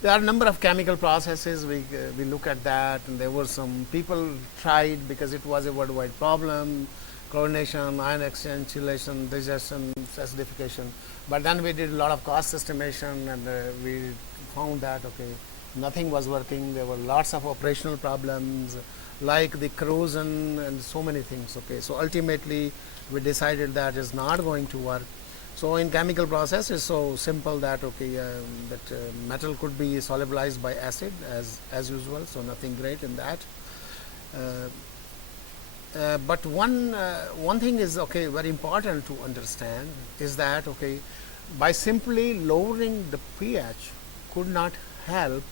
There are a number of chemical processes. We look at that, and there were some people tried because it was a worldwide problem: chlorination, ion exchange, chelation, digestion, acidification. But then we did a lot of cost estimation, and we found that okay, nothing was working. There were lots of operational problems, like the corrosion and so many things. Okay, so ultimately we decided that is not going to work. So in chemical process is so simple that okay, metal could be solubilized by acid as usual. So nothing great in that. But one thing is okay, very important to understand is that okay, by simply lowering the pH could not help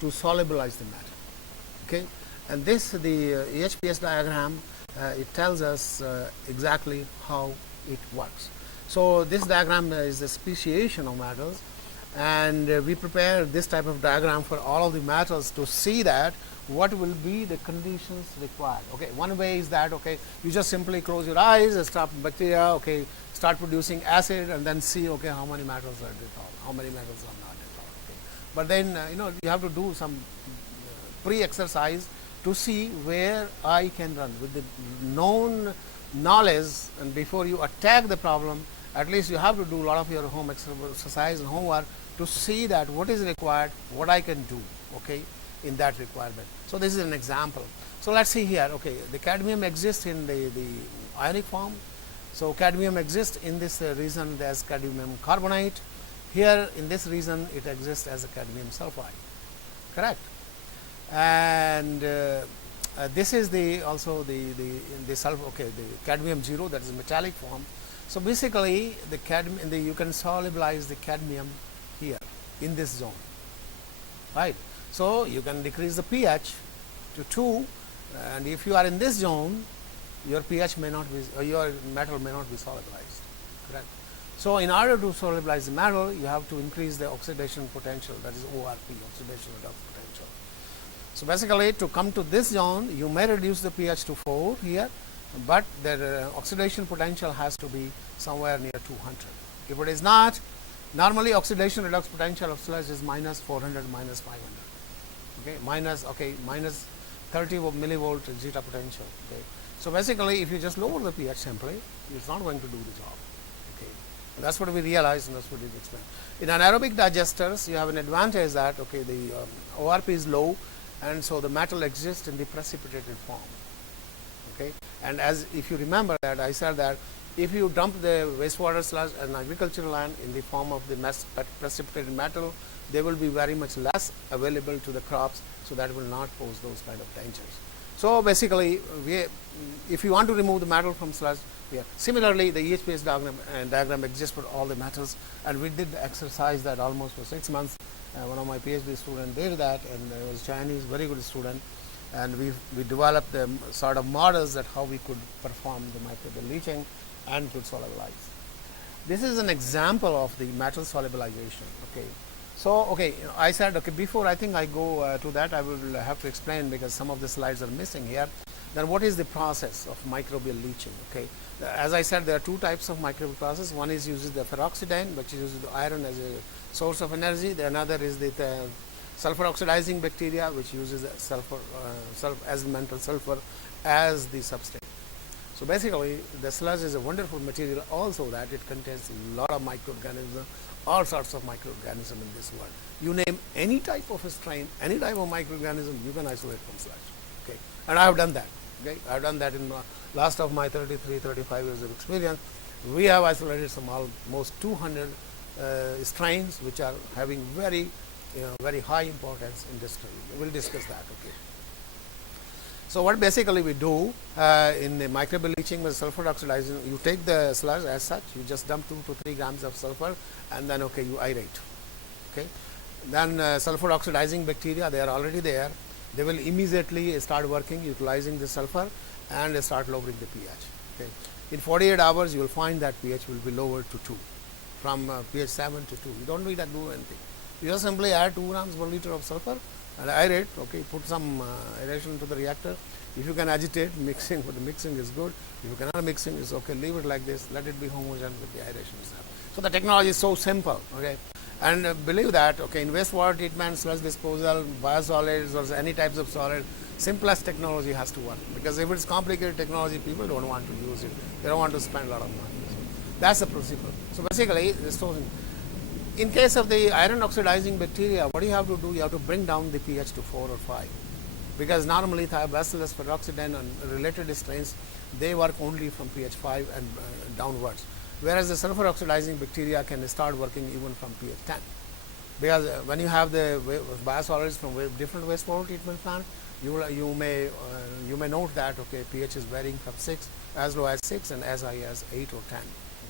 to solubilize the metal. Okay, and this the EHPS diagram it tells us exactly how it works. So this diagram is the speciation of metals, and we prepare this type of diagram for all of the metals to see that what will be the conditions required. Okay, one way is that okay, you just simply close your eyes and stop bacteria. Okay, start producing acid, and then see okay how many metals are dissolved, how many metals are not dissolved. Okay. But then you have to do some pre-exercise to see where I can run with the known knowledge, and before you attack the problem, at least you have to do a lot of your home exercise and homework to see that what is required, what I can do, okay, in that requirement. So this is an example. So let's see here. Okay, the cadmium exists in the ionic form. So cadmium exists in this region as cadmium carbonate. Here in this region it exists as a cadmium sulfide. Correct. And this is the also the sulfur, okay, the cadmium 0, that is metallic form. So basically the cadmium, you can solubilize the cadmium here in this zone, right? So you can decrease the pH to 2, and if you are in this zone, your pH may not be, your metal may not be solubilized, correct? So in order to solubilize the metal, you have to increase the oxidation potential, that is ORP, oxidation redox potential. So basically, to come to this zone, you may reduce the pH to 4 here, but the oxidation potential has to be somewhere near 200. If it is not, normally oxidation redox potential of sludge is minus 400, minus 500. Okay, minus 30 millivolt zeta potential. Okay, so basically, if you just lower the pH simply, it's not going to do the job. Okay, that's what we realized, and that's what we explained. In anaerobic digesters, you have an advantage that okay, the ORP is low, and so the metal exists in the precipitated form. Okay, and as if you remember that I said that if you dump the wastewater sludge and agricultural land in the form of the precipitated metal, they will be very much less available to the crops, so that will not pose those kind of dangers. So basically, if you want to remove the metal from sludge, similarly the EHPS diagram exists for all the metals, and we did the exercise that almost for 6 months. One of my PhD students did that, and it was Chinese, very good student, and we developed the sort of models that how we could perform the microbial leaching and could solubilize. This is an example of the metal solubilization. Okay, so okay, I said okay, before I think I go to that, I will have to explain because some of the slides are missing here. Then what is the process of microbial leaching? Okay, as I said, there are two types of microbial process. One is uses the ferroxidine, which uses the iron as a source of energy. The another is the sulfur oxidizing bacteria, which uses sulfur as elemental sulfur as the substrate. So basically, the sludge is a wonderful material also that it contains a lot of microorganisms, all sorts of microorganisms in this world. You name any type of a strain, any type of microorganism, you can isolate from sludge. Okay, and I have done that. Okay, I have done that in last of my 35 years of experience. We have isolated some almost 200 strains which are having very high importance industrially. We will discuss that. Okay. So what basically we do in the microbial leaching with sulfur oxidizing, you take the sludge as such, you just dump 2 to 3 grams of sulfur, and then okay, you aerate. Okay, then sulfur oxidizing bacteria, they are already there. They will immediately start working, utilizing the sulfur, and start lowering the pH. Okay, in 48 hours, you will find that pH will be lowered to 2, from pH 7 to 2. You don't need to do anything. You just simply add 2 grams per liter of sulfur and aerate. Okay, put some aeration into the reactor. If you can agitate, mixing, but the mixing is good. If you cannot mixing, it's okay. Leave it like this. Let it be homogeneous with the aeration itself. So the technology is so simple. Okay, and believe that. Okay, in wastewater treatment, sludge disposal, biosolids, or any types of solid, simplest technology has to work. Because if it's complicated technology, people don't want to use it. They don't want to spend a lot of money. So that's the principle. So basically, in case of the iron oxidizing bacteria, what you have to do, you have to bring down the pH to 4 or 5. Because normally Thiobacillus, ferroxidine, and related strains, they work only from pH 5 and downwards. Whereas the sulfur oxidizing bacteria can start working even from pH 10. Because when you have the biosolids from different wastewater treatment plant, you may note that okay, pH is varying from 6 as low as 6 and as high as 8 or 10.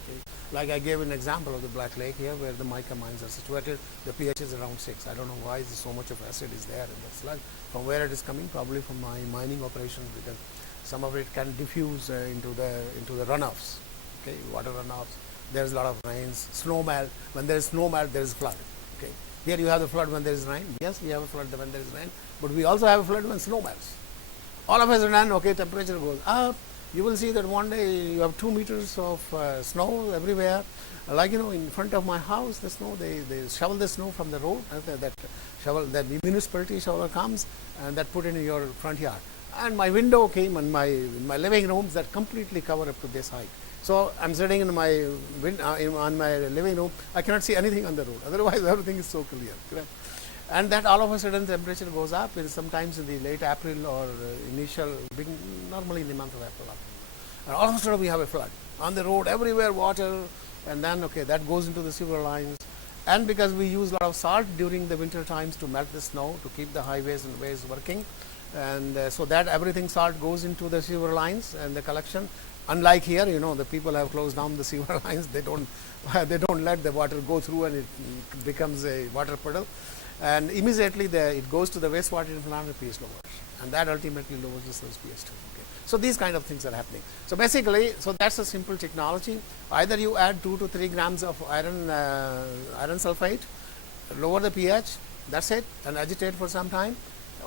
Okay. Like I gave an example of the Black Lake here, where the mica mines are situated. The pH is around 6. I don't know why so much of acid is there in the sludge. From where it is coming, probably from my mining operations, because some of it can diffuse into the runoffs. Okay, water runoffs. There is a lot of rains, snow melt. When there is snow melt, there is flood. Okay, here you have the flood when there is rain. Yes, we have a flood when there is rain, but we also have a flood when snow melts. All of a sudden, okay, temperature goes up. You will see that one day you have 2 meters of snow everywhere. Like in front of my house, the snow, they shovel the snow from the road. That municipality shovel comes and that put in your front yard. And my window came and my living rooms that completely cover up to this height. So I'm sitting in my on my living room. I cannot see anything on the road. Otherwise, everything is so clear. Correct? And that all of a sudden temperature goes up, and sometimes in the late April or normally in the month of April. And all of a sudden we have a flood. On the road, everywhere water, and then okay, that goes into the sewer lines. And because we use a lot of salt during the winter times to melt the snow, to keep the highways and ways working, and so that everything salt goes into the sewer lines and the collection. Unlike here, the people have closed down the sewer lines. They don't they don't let the water go through, and it becomes a water puddle, and immediately it goes to the wastewater treatment plant and pH lowers, and that ultimately lowers the sludge pH too. Okay. So these kind of things are happening. So basically, so that's a simple technology. Either you add 2 to 3 grams of iron sulfate, lower the pH, that's it, and agitate for some time,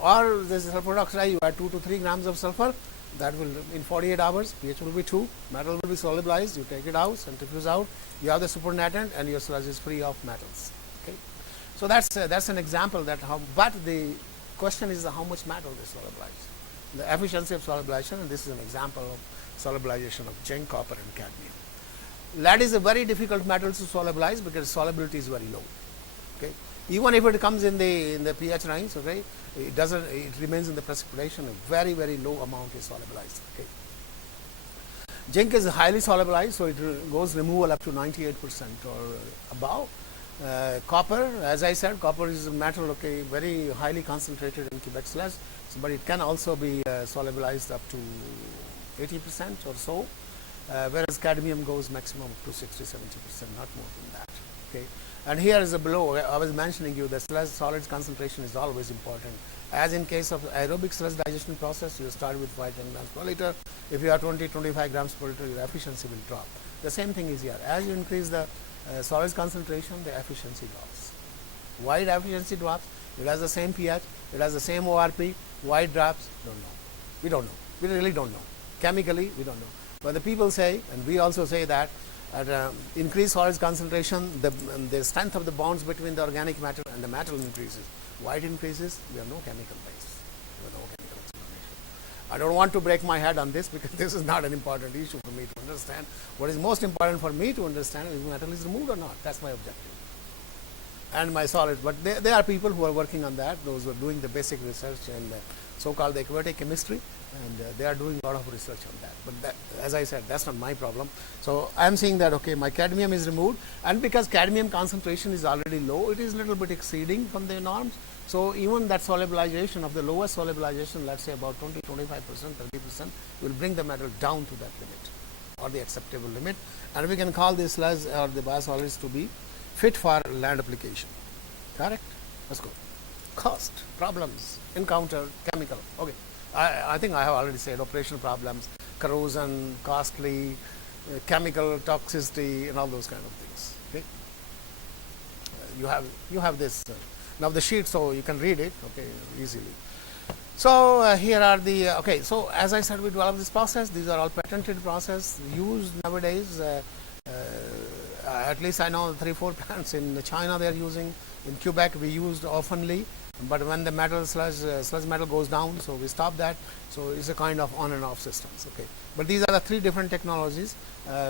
or this sulfur oxide, you add 2 to 3 grams of sulfur. That will, in 48 hours, pH will be 2, metal will be solubilized, you take it out, centrifuge out, you have the supernatant, and your sludge is free of metals. Okay. So that's an example that how, but the question is how much metal they solubilize, the efficiency of solubilization, and this is an example of solubilization of zinc, copper, and cadmium. Lead is a very difficult metal to solubilize because solubility is very low. Okay. Even if it comes in the pH range, okay, it remains in the precipitation. A very, very low amount is solubilized. Okay. Zinc is highly solubilized, so it goes removal up to 98% or above. Copper, as I said, copper is a metal, okay, very highly concentrated in cubic sludge, so, but it can also be solubilized up to 80% or so, whereas cadmium goes maximum up to 60-70%, not more than that. Okay. And here is a below, I was mentioning you the sludge solids concentration is always important. As in case of aerobic sludge digestion process, you start with 5-10 grams per liter. If you are 20-25 grams per liter, your efficiency will drop. The same thing is here. As you increase the solids concentration, the efficiency drops. Why the efficiency drops? It has the same pH, it has the same ORP. Why it drops? Don't know. We don't know. We really don't know. Chemically, we don't know. But the people say, and we also say that, at increased solids concentration, the strength of the bonds between the organic matter and the metal increases. Why it increases? We have no chemical base. We have no chemical explanation. I don't want to break my head on this because this is not an important issue for me to understand. What is most important for me to understand is metal is removed or not. That's my objective. And my solids. But there are people who are working on that, those who are doing the basic research and so-called aquatic chemistry, and they are doing a lot of research on that. But that, as I said, that's not my problem. So I am saying that, okay, my cadmium is removed, and because cadmium concentration is already low, it is a little bit exceeding from the norms. So even that solubilization of the lowest solubilization, let's say about 20-25%, 30%, will bring the metal down to that limit or the acceptable limit, and we can call this sludge or the biosolids to be fit for land application. Correct? Let's go. Cost, problems, encounter, chemical. Okay. I think I have already said operational problems, corrosion, costly, chemical toxicity, and all those kind of things. Okay. You have this now the sheet, so you can read it, okay, easily. So here are the okay. So as I said, we developed this process. These are all patented process used nowadays. At least I know 3-4 plants in China they are using. In Quebec we used oftenly, but when the metal sludge metal goes down, so we stop that. So it's a kind of on and off systems. Okay, but these are the 3 different technologies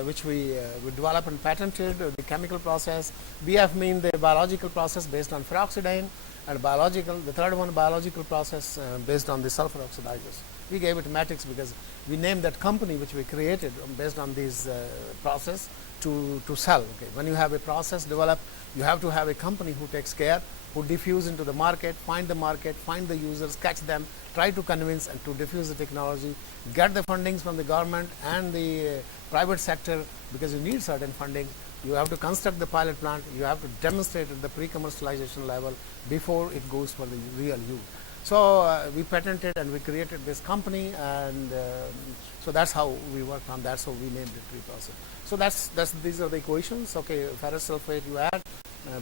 which we developed and patented. The chemical process, BF mean the biological process based on peroxidine, and biological, the third one, biological process based on the sulfur oxidizers. We gave it Matix because we named that company which we created based on these process to sell. Okay, when you have a process developed, you have to have a company who takes care, who diffuse into the market, find the users, catch them, try to convince and to diffuse the technology, get the fundings from the government and the private sector, because you need certain funding. You have to construct the pilot plant, you have to demonstrate at the pre-commercialization level before it goes for the real use. So we patented and we created this company, and so that's how we worked on that. So we named it pre-process. So these are the equations. Okay, ferrous sulfate you add,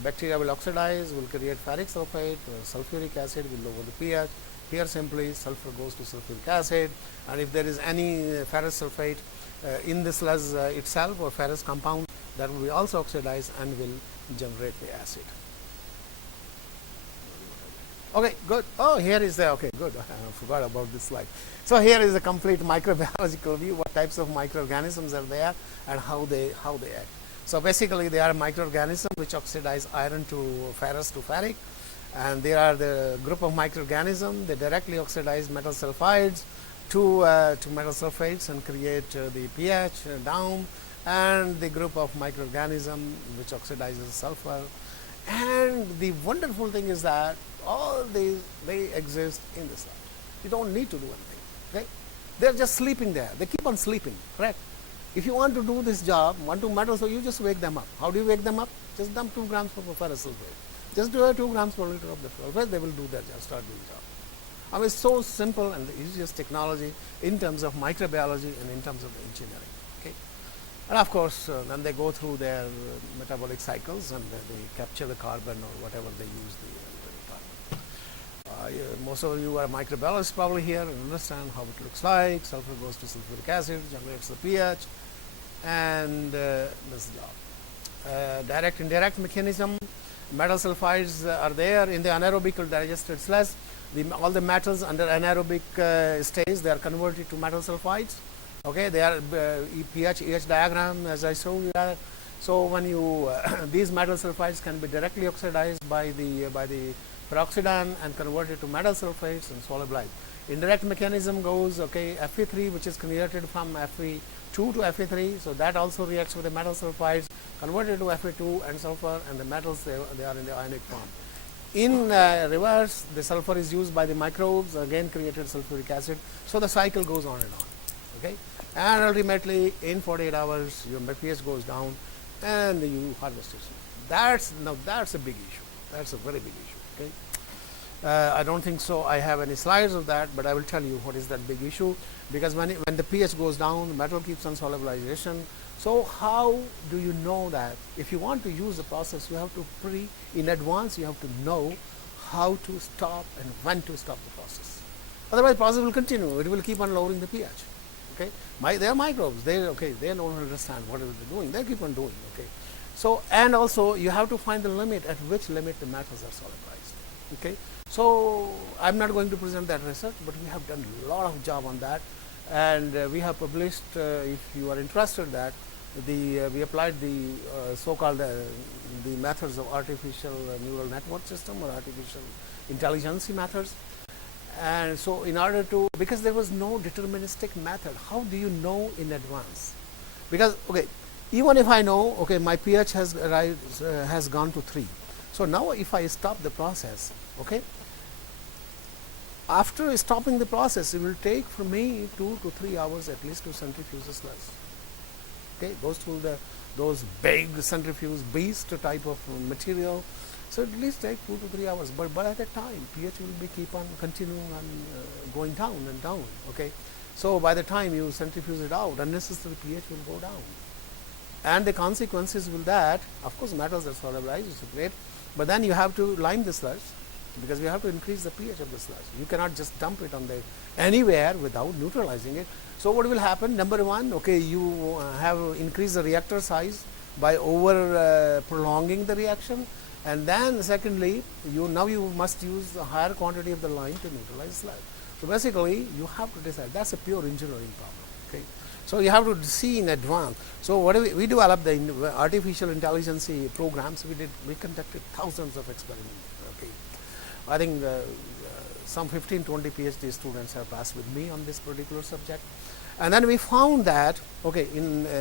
bacteria will oxidize, will create ferric sulfate, sulfuric acid will lower the pH. Here simply sulfur goes to sulfuric acid, and if there is any ferrous sulfate in the sludge itself or ferrous compound, that will be also oxidized and will generate the acid. Okay, good. Oh, here is the, okay, good. I forgot about this slide. So here is a complete microbiological view, what types of microorganisms are there and how they act. So basically they are microorganisms which oxidize iron to ferrous to ferric, and there are the group of microorganisms, they directly oxidize metal sulfides to metal sulfates and create the pH down, and the group of microorganisms which oxidizes sulfur. And the wonderful thing is that all these, they exist in the sludge. You don't need to do anything. Okay? They're just sleeping there. They keep on sleeping, correct? If you want to do this job, want to metal, so you just wake them up. How do you wake them up? Just dump 2 grams of ferrous sulfate. Just do 2 grams per liter of the sulfate, they will do their job, start doing job. I mean, it's so simple and the easiest technology in terms of microbiology and in terms of engineering. Okay? And of course, then they go through their metabolic cycles and they capture the carbon or whatever they use the carbon. Most of you are microbiologists probably here and understand how it looks like. Sulfur goes to sulfuric acid, generates the pH, and this job. Direct indirect mechanism. Metal sulfides are there in the anaerobic digested sludge. All the metals under anaerobic stage, they are converted to metal sulfides. Okay, they are pH EH diagram as I showed you. So when you these metal sulfides can be directly oxidized by the peroxidant and converted to metal sulfates and solubilized. Indirect mechanism goes, okay, Fe3, which is converted from Fe2 to Fe3, so that also reacts with the metal sulfides, converted to Fe2 and sulfur, and the metals they are in the ionic form. In reverse, the sulfur is used by the microbes, again created sulfuric acid, so the cycle goes on and on. Okay, and ultimately in 48 hours your pH goes down and you harvest it. That's a big issue. That's a very big issue. Okay. I don't think so I have any slides of that, but I will tell you what is that big issue, because when the pH goes down, the metal keeps on solubilization. So how do you know that? If you want to use the process, you have to in advance you have to know how to stop and when to stop the process. Otherwise the process will continue, it will keep on lowering the pH. Okay, they are microbes, they don't understand what they're doing, they keep on doing. Okay, so and also you have to find the limit, at which limit the metals are solubilized. Okay, so I'm not going to present that research, but we have done a lot of job on that, and we have published, if you are interested, that we applied the so-called the methods of artificial neural network system or artificial intelligence methods. And so in order to, because there was no deterministic method, how do you know in advance? Because, okay, even if I know, okay, my pH has gone to 3. So now if I stop the process, okay, after stopping the process, it will take for me 2 to 3 hours at least to centrifuge the sludge. Okay, goes through those big centrifuge beast type of material. So at least take 2 to 3 hours, but by that time pH will be keep on continuing and going down and down. Okay, so by the time you centrifuge it out, unnecessary pH will go down, and the consequences will that, of course, metals are solubilized, is great, but then you have to lime the sludge, because you have to increase the pH of the sludge. You cannot just dump it on anywhere without neutralizing it. So what will happen? Number one, okay, you have increased the reactor size by over prolonging the reaction. And then secondly, you must use a higher quantity of the lime to neutralize sludge. So basically, you have to decide. That's a pure engineering problem. Okay, so you have to see in advance. So what we developed the artificial intelligence programs. We conducted thousands of experiments. Okay, I think some 15-20 PhD students have passed with me on this particular subject, and then we found that okay,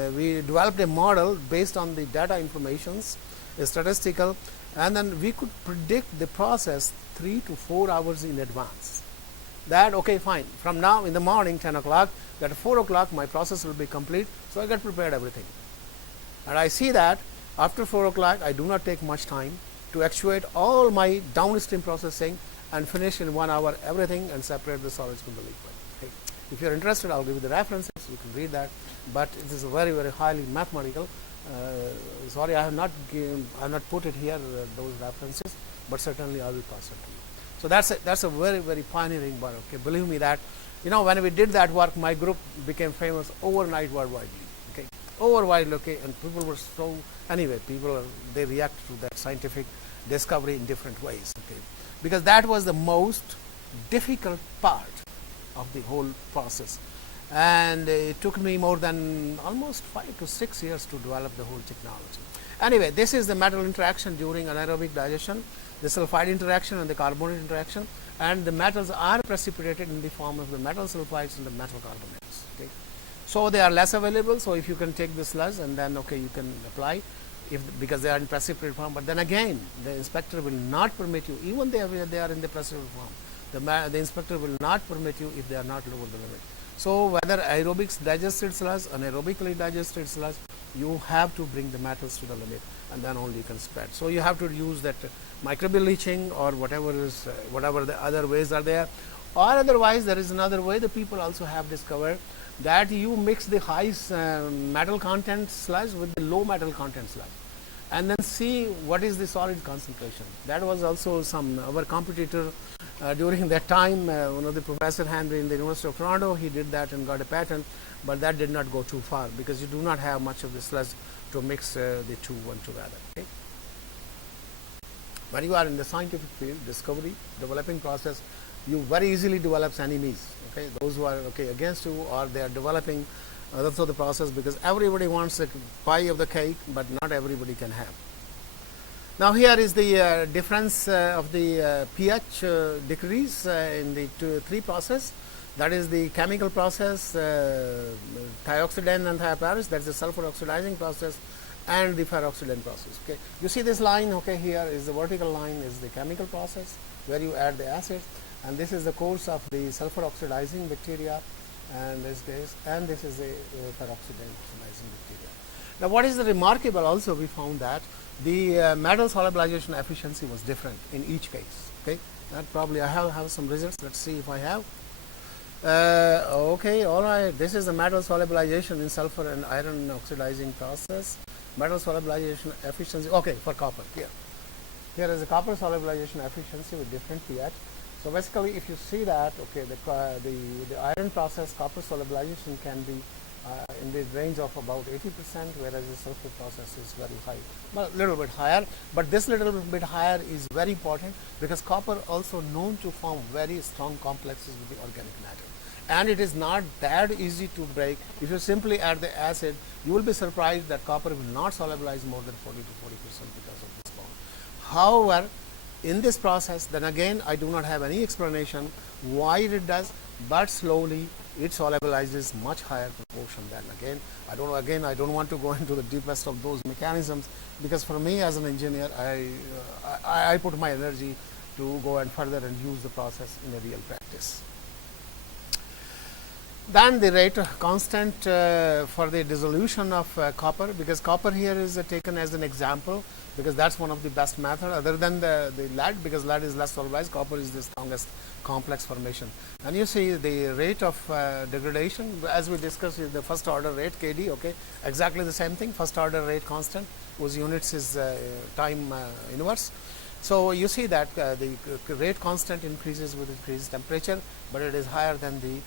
we developed a model based on the data informations, statistical. And then we could predict the process 3 to 4 hours in advance. That okay, fine, from now in the morning 10 o'clock, that 4 o'clock my process will be complete, so I get prepared everything. And I see that after 4 o'clock I do not take much time to actuate all my downstream processing and finish in 1 hour everything and separate the solids from the liquid. Okay. If you are interested, I'll give you the references, you can read that, but it is a very, very highly mathematical. Sorry, I have not put it here, those references, but certainly I will pass it to you. So that's a very, very pioneering work. Okay, believe me that, when we did that work, my group became famous overnight worldwide. Okay, overwide. Okay, and people were so anyway. They react to that scientific discovery in different ways. Okay, because that was the most difficult part of the whole process. And it took me more than almost 5 to 6 years to develop the whole technology. Anyway, this is the metal interaction during anaerobic digestion, the sulfide interaction and the carbonate interaction, and the metals are precipitated in the form of the metal sulfides and the metal carbonates. Okay, so they are less available. So if you can take the sludge and then okay, you can apply, because they are in precipitate form. But then again, the inspector will not permit you, even they are in the precipitate form. the inspector will not permit you if they are not lower the limit. So whether aerobics digested sludge, anaerobically digested sludge, you have to bring the metals to the limit, and then only you can spread. So you have to use that microbial leaching or whatever is whatever the other ways are there, or otherwise there is another way the people also have discovered that you mix the high metal content sludge with the low metal content sludge, and then see what is the solid concentration. That was also our competitor during that time, one of the Professor Henry in the University of Toronto, he did that and got a patent, but that did not go too far because you do not have much of the sludge to mix the two one together. Okay? When you are in the scientific field, discovery, developing process, you very easily develop enemies. Okay, those who are against you, or they are developing others of the process, because everybody wants a pie of the cake, but not everybody can have. Now here is the difference of the pH decrease in the three process. That is the chemical process, thioxidine and thioparis, that is the sulfur oxidizing process, and the ferroxidine process. Okay, you see this line. Okay, here is the vertical line is the chemical process where you add the acids, and this is the course of the sulfur oxidizing bacteria, and this is the ferroxidine oxidizing bacteria. Now what is the remarkable also, we found that the metal solubilization efficiency was different in each case. Okay, that probably I have some results. Let's see if I have. Okay, all right. This is the metal solubilization in sulfur and iron oxidizing process. Metal solubilization efficiency. Okay, for copper here is the copper solubilization efficiency with different pH. So basically, if you see that, okay, the iron process copper solubilization can be in the range of about 80%, whereas the sulfur process is very high, well, a little bit higher. But this little bit higher is very important because copper also known to form very strong complexes with the organic matter, and it is not that easy to break. If you simply add the acid, you will be surprised that copper will not solubilize more than 40 to 40% because of this bond. However, in this process, then again, I do not have any explanation why it does, but slowly it solubilizes much higher proportion. Then again, I don't want to go into the deepest of those mechanisms, because for me as an engineer, I put my energy to go and further and use the process in a real practice. Then the rate constant for the dissolution of copper, because copper here is taken as an example, because that's one of the best method other than the lead, because lead is less solubilized, copper is the strongest complex formation. And you see the rate of degradation, as we discussed, is the first order rate Kd. Okay, exactly the same thing. First order rate constant, whose units is time inverse. So you see that the rate constant increases with increased temperature, but it is higher than the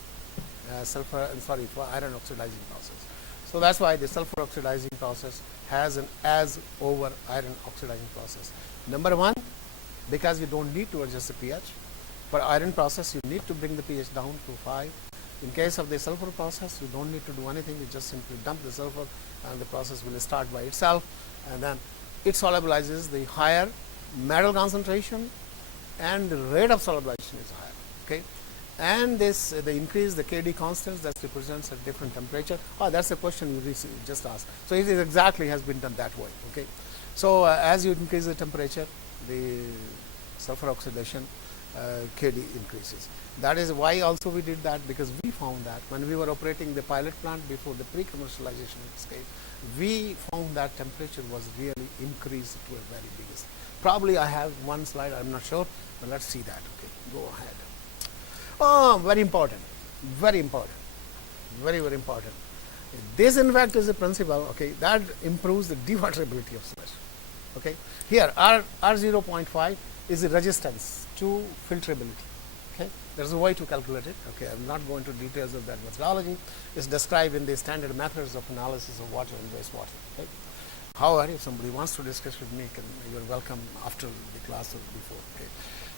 iron oxidizing process. So that's why the sulfur oxidizing process has an as over iron oxidizing process. Number one, because you don't need to adjust the pH. For iron process, you need to bring the pH down to 5. In case of the sulfur process, you don't need to do anything. You just simply dump the sulfur, and the process will start by itself, and then it solubilizes the higher metal concentration, and the rate of solubilization is higher. Okay. And this the increase the Kd constants that represents at different temperature. Oh, that's the question you just asked. So it is exactly has been done that way. Okay, so as you increase the temperature, the sulfur oxidation Kd increases. That is why also we did that, because we found that when we were operating the pilot plant before the pre-commercialization stage, we found that temperature was really increased to a very biggest. Probably I have one slide. I'm not sure, but let's see that. Okay, go ahead. Oh, very important, very important, very important. This in fact is a principle, okay, that improves the dewaterability of sludge. Okay, here R0.5 is the resistance to filtrability. Okay, there's a way to calculate it. Okay, I'm not going to details of that methodology. It's described in the standard methods of analysis of water and wastewater. Okay, however, if somebody wants to discuss with me, you're welcome after the class or before. Okay,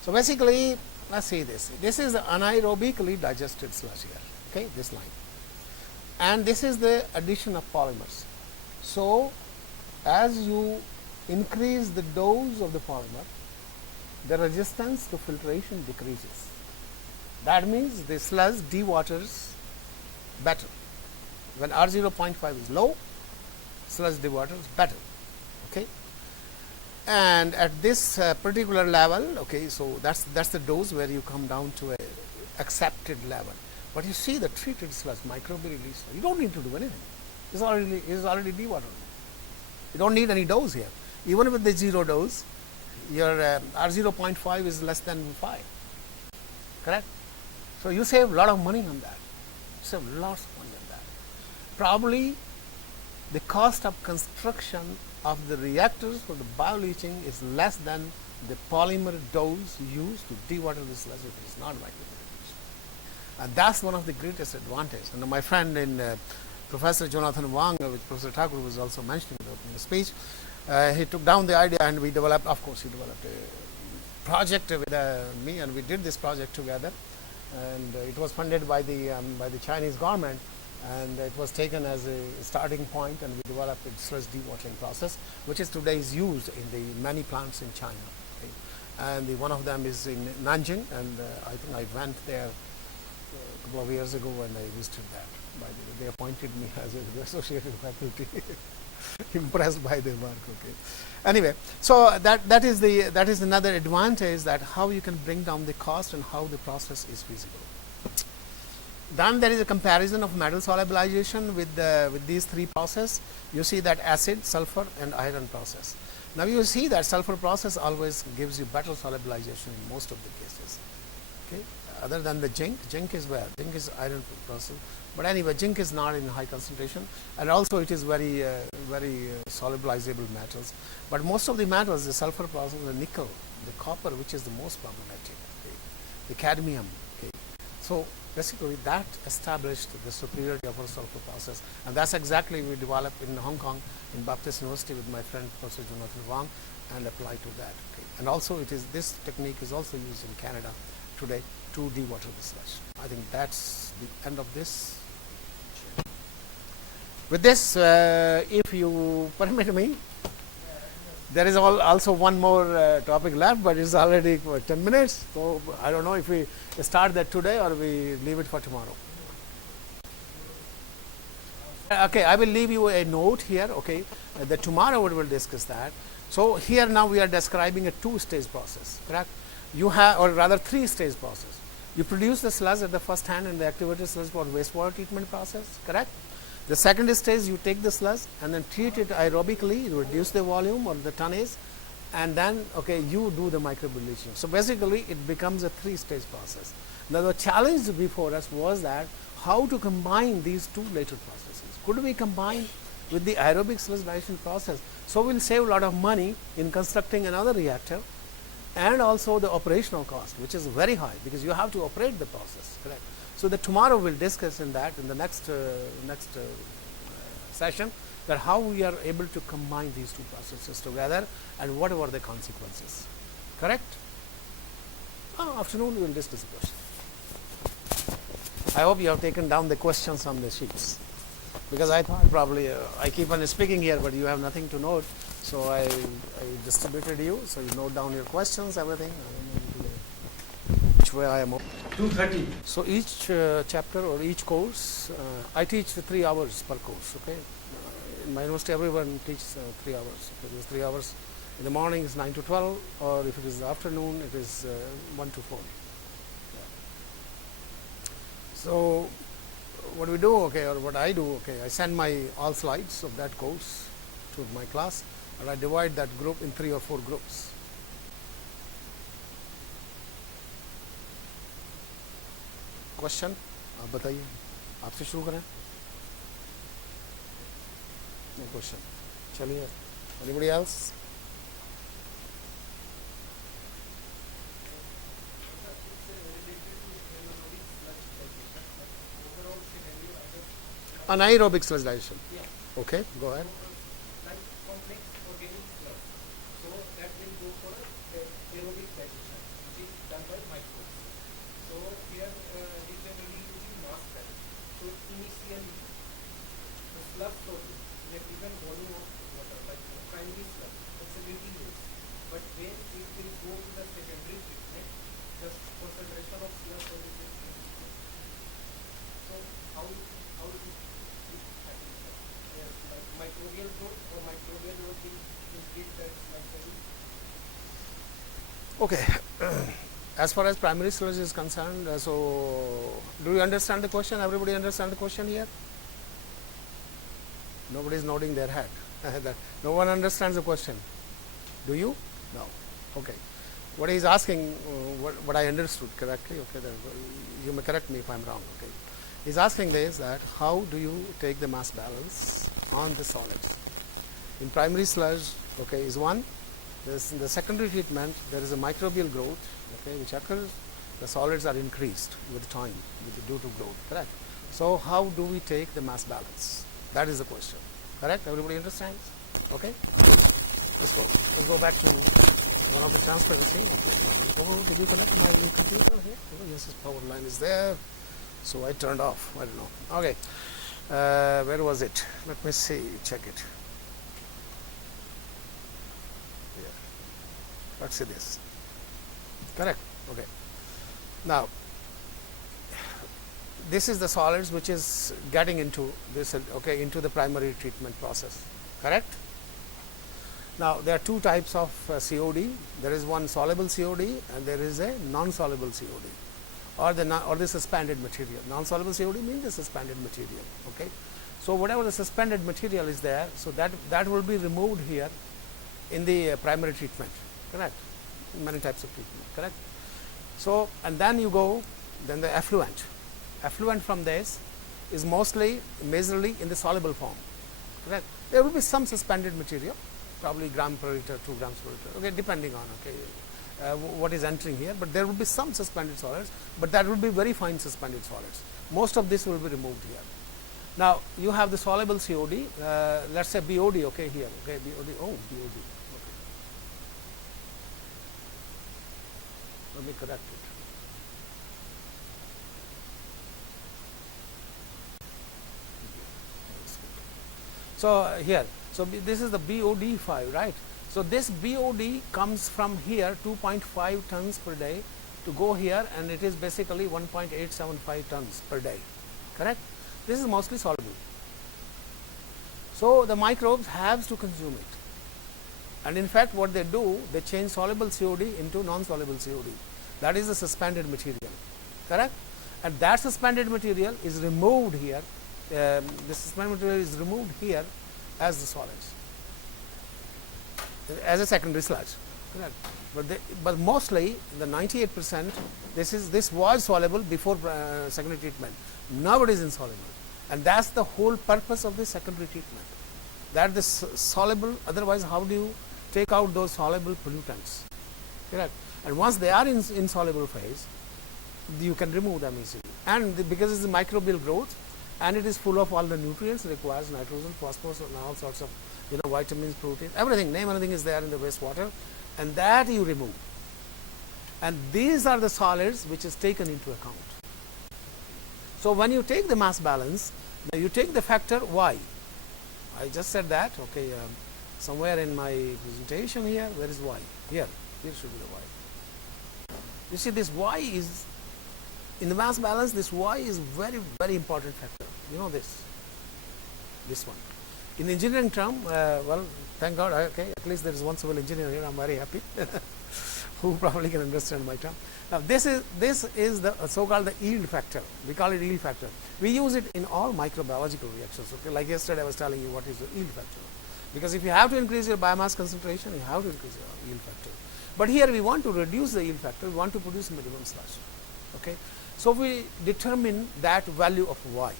so basically, let's see this. This is the anaerobically digested sludge here. Okay, this line, and this is the addition of polymers. So, as you increase the dose of the polymer, the resistance to filtration decreases. That means the sludge dewaters better. When R0.5 is low, sludge dewaters better. Okay, And at this particular level, okay, so that's the dose where you come down to a accepted level. But you see the treated sludge, microbial release, you don't need to do anything. It's already dewatered. You don't need any dose here. Even with the zero dose, your R0.5 is less than 5. Correct? So you save a lot of money on that. You save lots of money on that. Probably the cost of construction of the reactors for the bioleaching is less than the polymer dose used to dewater the sludge if it is not microbial. And that's one of the greatest advantages. And my friend in Professor Jonathan Wang, which Professor Thakur was also mentioning in the speech, he took down the idea and we developed, of course, he developed a project with me, and we did this project together. And it was funded by the Chinese government, and it was taken as a starting point, and we developed a sludge dewatering process, which is today is used in the many plants in China. Okay? And one of them is in Nanjing, and I think I went there a couple of years ago and I visited that. By the way, they appointed me as an associated faculty. Impressed by their work. Okay. Anyway, so that is another advantage, that how you can bring down the cost and how the process is feasible. Then there is a comparison of metal solubilization with these three processes. You see that acid, sulfur, and iron process. Now you see that sulfur process always gives you better solubilization in most of the cases. Okay. Other than the zinc is where? Zinc is iron process. But anyway, zinc is not in high concentration, and also it is very solubilizable metals. But most of the metals, the sulfur process, the nickel, the copper, which is the most problematic, okay, the cadmium. Okay. So basically that established the superiority of our sulfur process, and that's exactly we developed in Hong Kong in Baptist University with my friend Professor Jonathan Wang, and applied to that. Okay. And also this technique is also used in Canada today to dewater the sludge. I think that's the end of this. With this, if you permit me, there is also one more topic left, but it's already for 10 minutes. So I don't know if we start that today or we leave it for tomorrow. Okay, I will leave you a note here. Okay, that tomorrow we will discuss that. So here now we are describing a two-stage process. Correct? You have, or rather, three-stage process. You produce the sludge at the first hand in the activated sludge for wastewater treatment process. Correct? The second stage, you take the sludge and then treat it aerobically, you reduce the volume or the tonnage, and then you do the microbial leaching. So basically it becomes a three-stage process. Now the challenge before us was that how to combine these two later processes. Could we combine with the aerobic sludge digestion process? So we'll save a lot of money in constructing another reactor, and also the operational cost, which is very high because you have to operate the process. Correct? So that tomorrow we'll discuss in that in the next session, that how we are able to combine these two processes together and what are the consequences. Correct? Afternoon we will discuss the question. I hope you have taken down the questions on the sheets, because I thought probably I keep on speaking here, but you have nothing to note. So I distributed you, so you note down your questions, everything. Which way I am. 2:30. So each chapter or each course, I teach 3 hours per course. Okay, in my university everyone teaches 3 hours. If it is 3 hours in the morning, it's 9 to 12, or if it is the afternoon, it is 1 to 4. Yeah. So what we do, or what I do, I send my all slides of that course to my class, and I divide that group in 3 or 4 groups. Question आप बताइए, आपसे शुरू करें. No question. चलिए. Anybody else? Anaerobic sludge digestion. Okay, go ahead. Complex organic sludge. So that will go for aerobic digestion, which is done by microbes. So here we generally using mass spec. So initially the sludge solid in a given volume of water, like primary sludge, it's a little less. But when it will go to the secondary treatment, the concentration of sludge solid will increase. So how it happens? Like microbial growth or microbial growth will Okay. As far as primary sludge is concerned, so do you understand the question? Everybody understand the question here? Nobody is nodding their head. No one understands the question. Do you? No. Okay. What he is asking, what I understood correctly, okay, you may correct me if I'm wrong, okay. He's asking this, that how do you take the mass balance on the solids? In primary sludge, okay, is one. In the secondary treatment, there is a microbial growth, okay, which occurs. The solids are increased with time, due to growth, correct? So how do we take the mass balance? That is the question, correct? Everybody understands? Okay? Let's go. Let's go back to one of the transparency. Did you connect my computer here? Oh, yes, his power line is there. So I turned off. I don't know. Okay. Where was it? Let me see. Check it. Yeah. Let's see this. Correct. Okay. Now, this is the solids which is getting into this, okay, into the primary treatment process. Correct? Now, there are two types of COD. There is one soluble COD and there is a non-soluble COD, or the suspended material. Non-soluble COD means the suspended material. Okay. So, whatever the suspended material is there, so that will be removed here in the primary treatment. Correct? Many types of treatment. Correct? So, and then you go, then the effluent. Effluent from this is mostly, majorly in the soluble form. Correct? There will be some suspended material, probably gram per liter, 2 grams per liter, okay, depending on, okay, what is entering here, but there will be some suspended solids, but that will be very fine suspended solids. Most of this will be removed here. Now, you have the soluble COD, let's say BOD, okay, here, okay, BOD, oh, BOD, okay. Let me correct it. So, here, so this is the BOD5, right? So, this BOD comes from here 2.5 tons per day to go here, and it is basically 1.875 tons per day, correct? This is mostly soluble. So, the microbes have to consume it, and in fact what they do, they change soluble COD into non-soluble COD. That is the suspended material, correct? And that suspended material is removed here. The suspended material is removed here as the solids, as a secondary sludge, correct? But mostly the 98%, this was soluble before secondary treatment. Now it is insoluble, and that's the whole purpose of the secondary treatment. That the soluble. Otherwise, how do you take out those soluble pollutants? Correct. And once they are in insoluble phase, you can remove them easily. And because it's the microbial growth, and it is full of all the nutrients, requires nitrogen, phosphorus, and all sorts of, vitamins, proteins, everything, name anything is there in the wastewater, and that you remove. And these are the solids which is taken into account. So when you take the mass balance, now you take the factor Y. I just said that, okay, somewhere in my presentation here, where is Y? Here should be the Y. You see, this Y is, in the mass balance, this Y is very, very important factor. You know this one. In engineering term, well, thank God, okay, at least there is one civil engineer here, I'm very happy, who probably can understand my term. Now, this is the so-called the yield factor. We call it yield factor. We use it in all microbiological reactions. Okay, like yesterday I was telling you what is the yield factor. Because if you have to increase your biomass concentration, you have to increase your yield factor. But here we want to reduce the yield factor, we want to produce minimum sludge. Okay, so we determine that value of Y,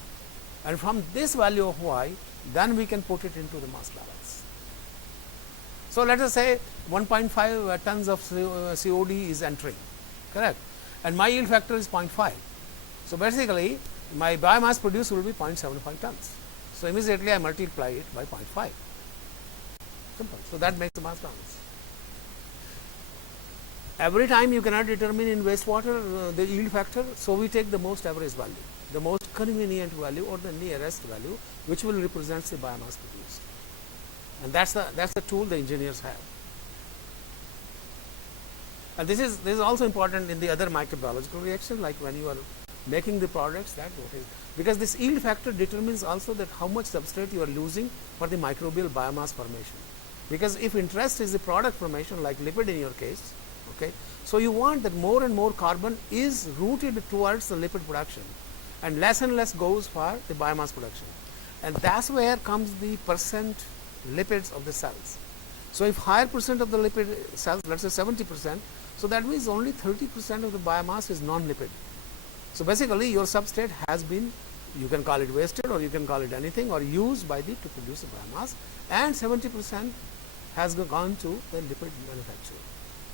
and from this value of Y, then we can put it into the mass balance. So let us say 1.5 tons of COD is entering, correct, and my yield factor is 0.5. So basically my biomass produced will be 0.75 tons. So immediately I multiply it by 0.5. Simple. So that makes the mass balance. Every time you cannot determine in wastewater the yield factor, so we take the most average value, the most convenient value or the nearest value, which will represent the biomass produced. And that's the tool the engineers have. And this is also important in the other microbiological reaction, like when you are making the products, that what is, because this yield factor determines also that how much substrate you are losing for the microbial biomass formation. Because if interest is the product formation, like lipid in your case, Okay, so you want that more and more carbon is routed towards the lipid production, and less goes for the biomass production, and that's where comes the percent lipids of the cells. So if higher percent of the lipid cells, let's say 70%, so that means only 30% of the biomass is non-lipid. So basically your substrate has been, you can call it wasted or you can call it anything, or used by the to produce the biomass, and 70% has gone to the lipid manufacturer.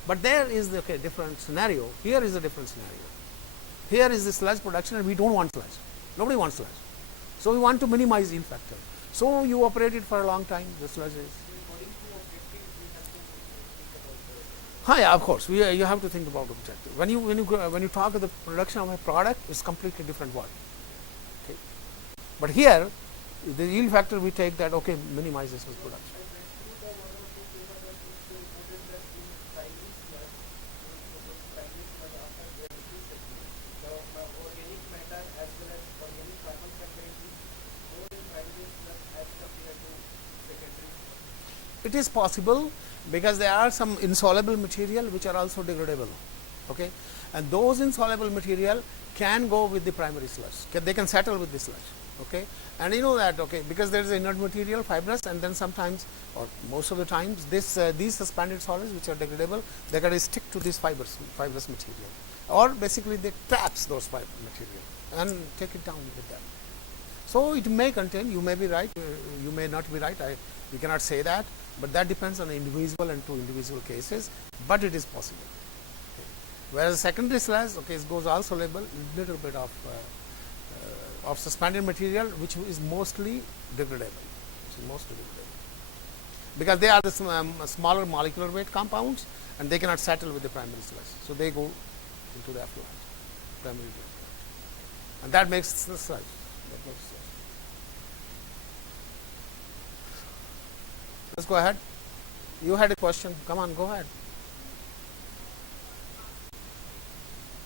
But there is the different scenario. Here is a different scenario. Here is the sludge production, and we don't want sludge. Nobody wants sludge. So we want to minimize yield factor. So you operate it for a long time, the sludge is. Yeah, of course. You have to think about objective. When you talk of the production of a product, it's completely different world. Okay. But here, the yield factor we take that minimize this production. It is possible because there are some insoluble material which are also degradable, okay, and those insoluble material can go with the primary sludge. They can settle with the sludge, okay, and you know that, okay, because there is inert material, fibrous, and then sometimes or most of the times these suspended solids which are degradable, they can stick to this fibrous material, or basically they traps those material and take it down with them. So it may contain, you may be right, you may not be right, we cannot say that, but that depends on the individual and two individual cases, but it is possible. Okay. Whereas secondary sludge, okay, it goes also label little bit of suspended material which is mostly degradable, because they are the smaller molecular weight compounds and they cannot settle with the primary sludge, so they go into the effluent, primary effluent, and that makes the sludge. Let's go ahead. You had a question. Come on, go ahead.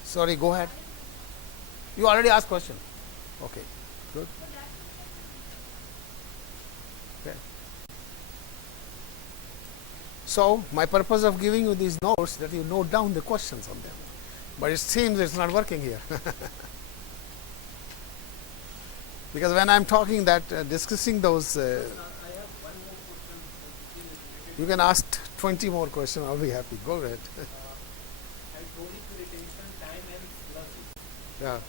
Sorry, go ahead. You already asked question. Okay, good. Okay. So my purpose of giving you these notes that you note down the questions on them, but it seems it's not working here. Because when I'm talking that discussing those. You can ask 20 more questions. I'll be happy. Go ahead. Hydraulic retention time and sludge. Yeah.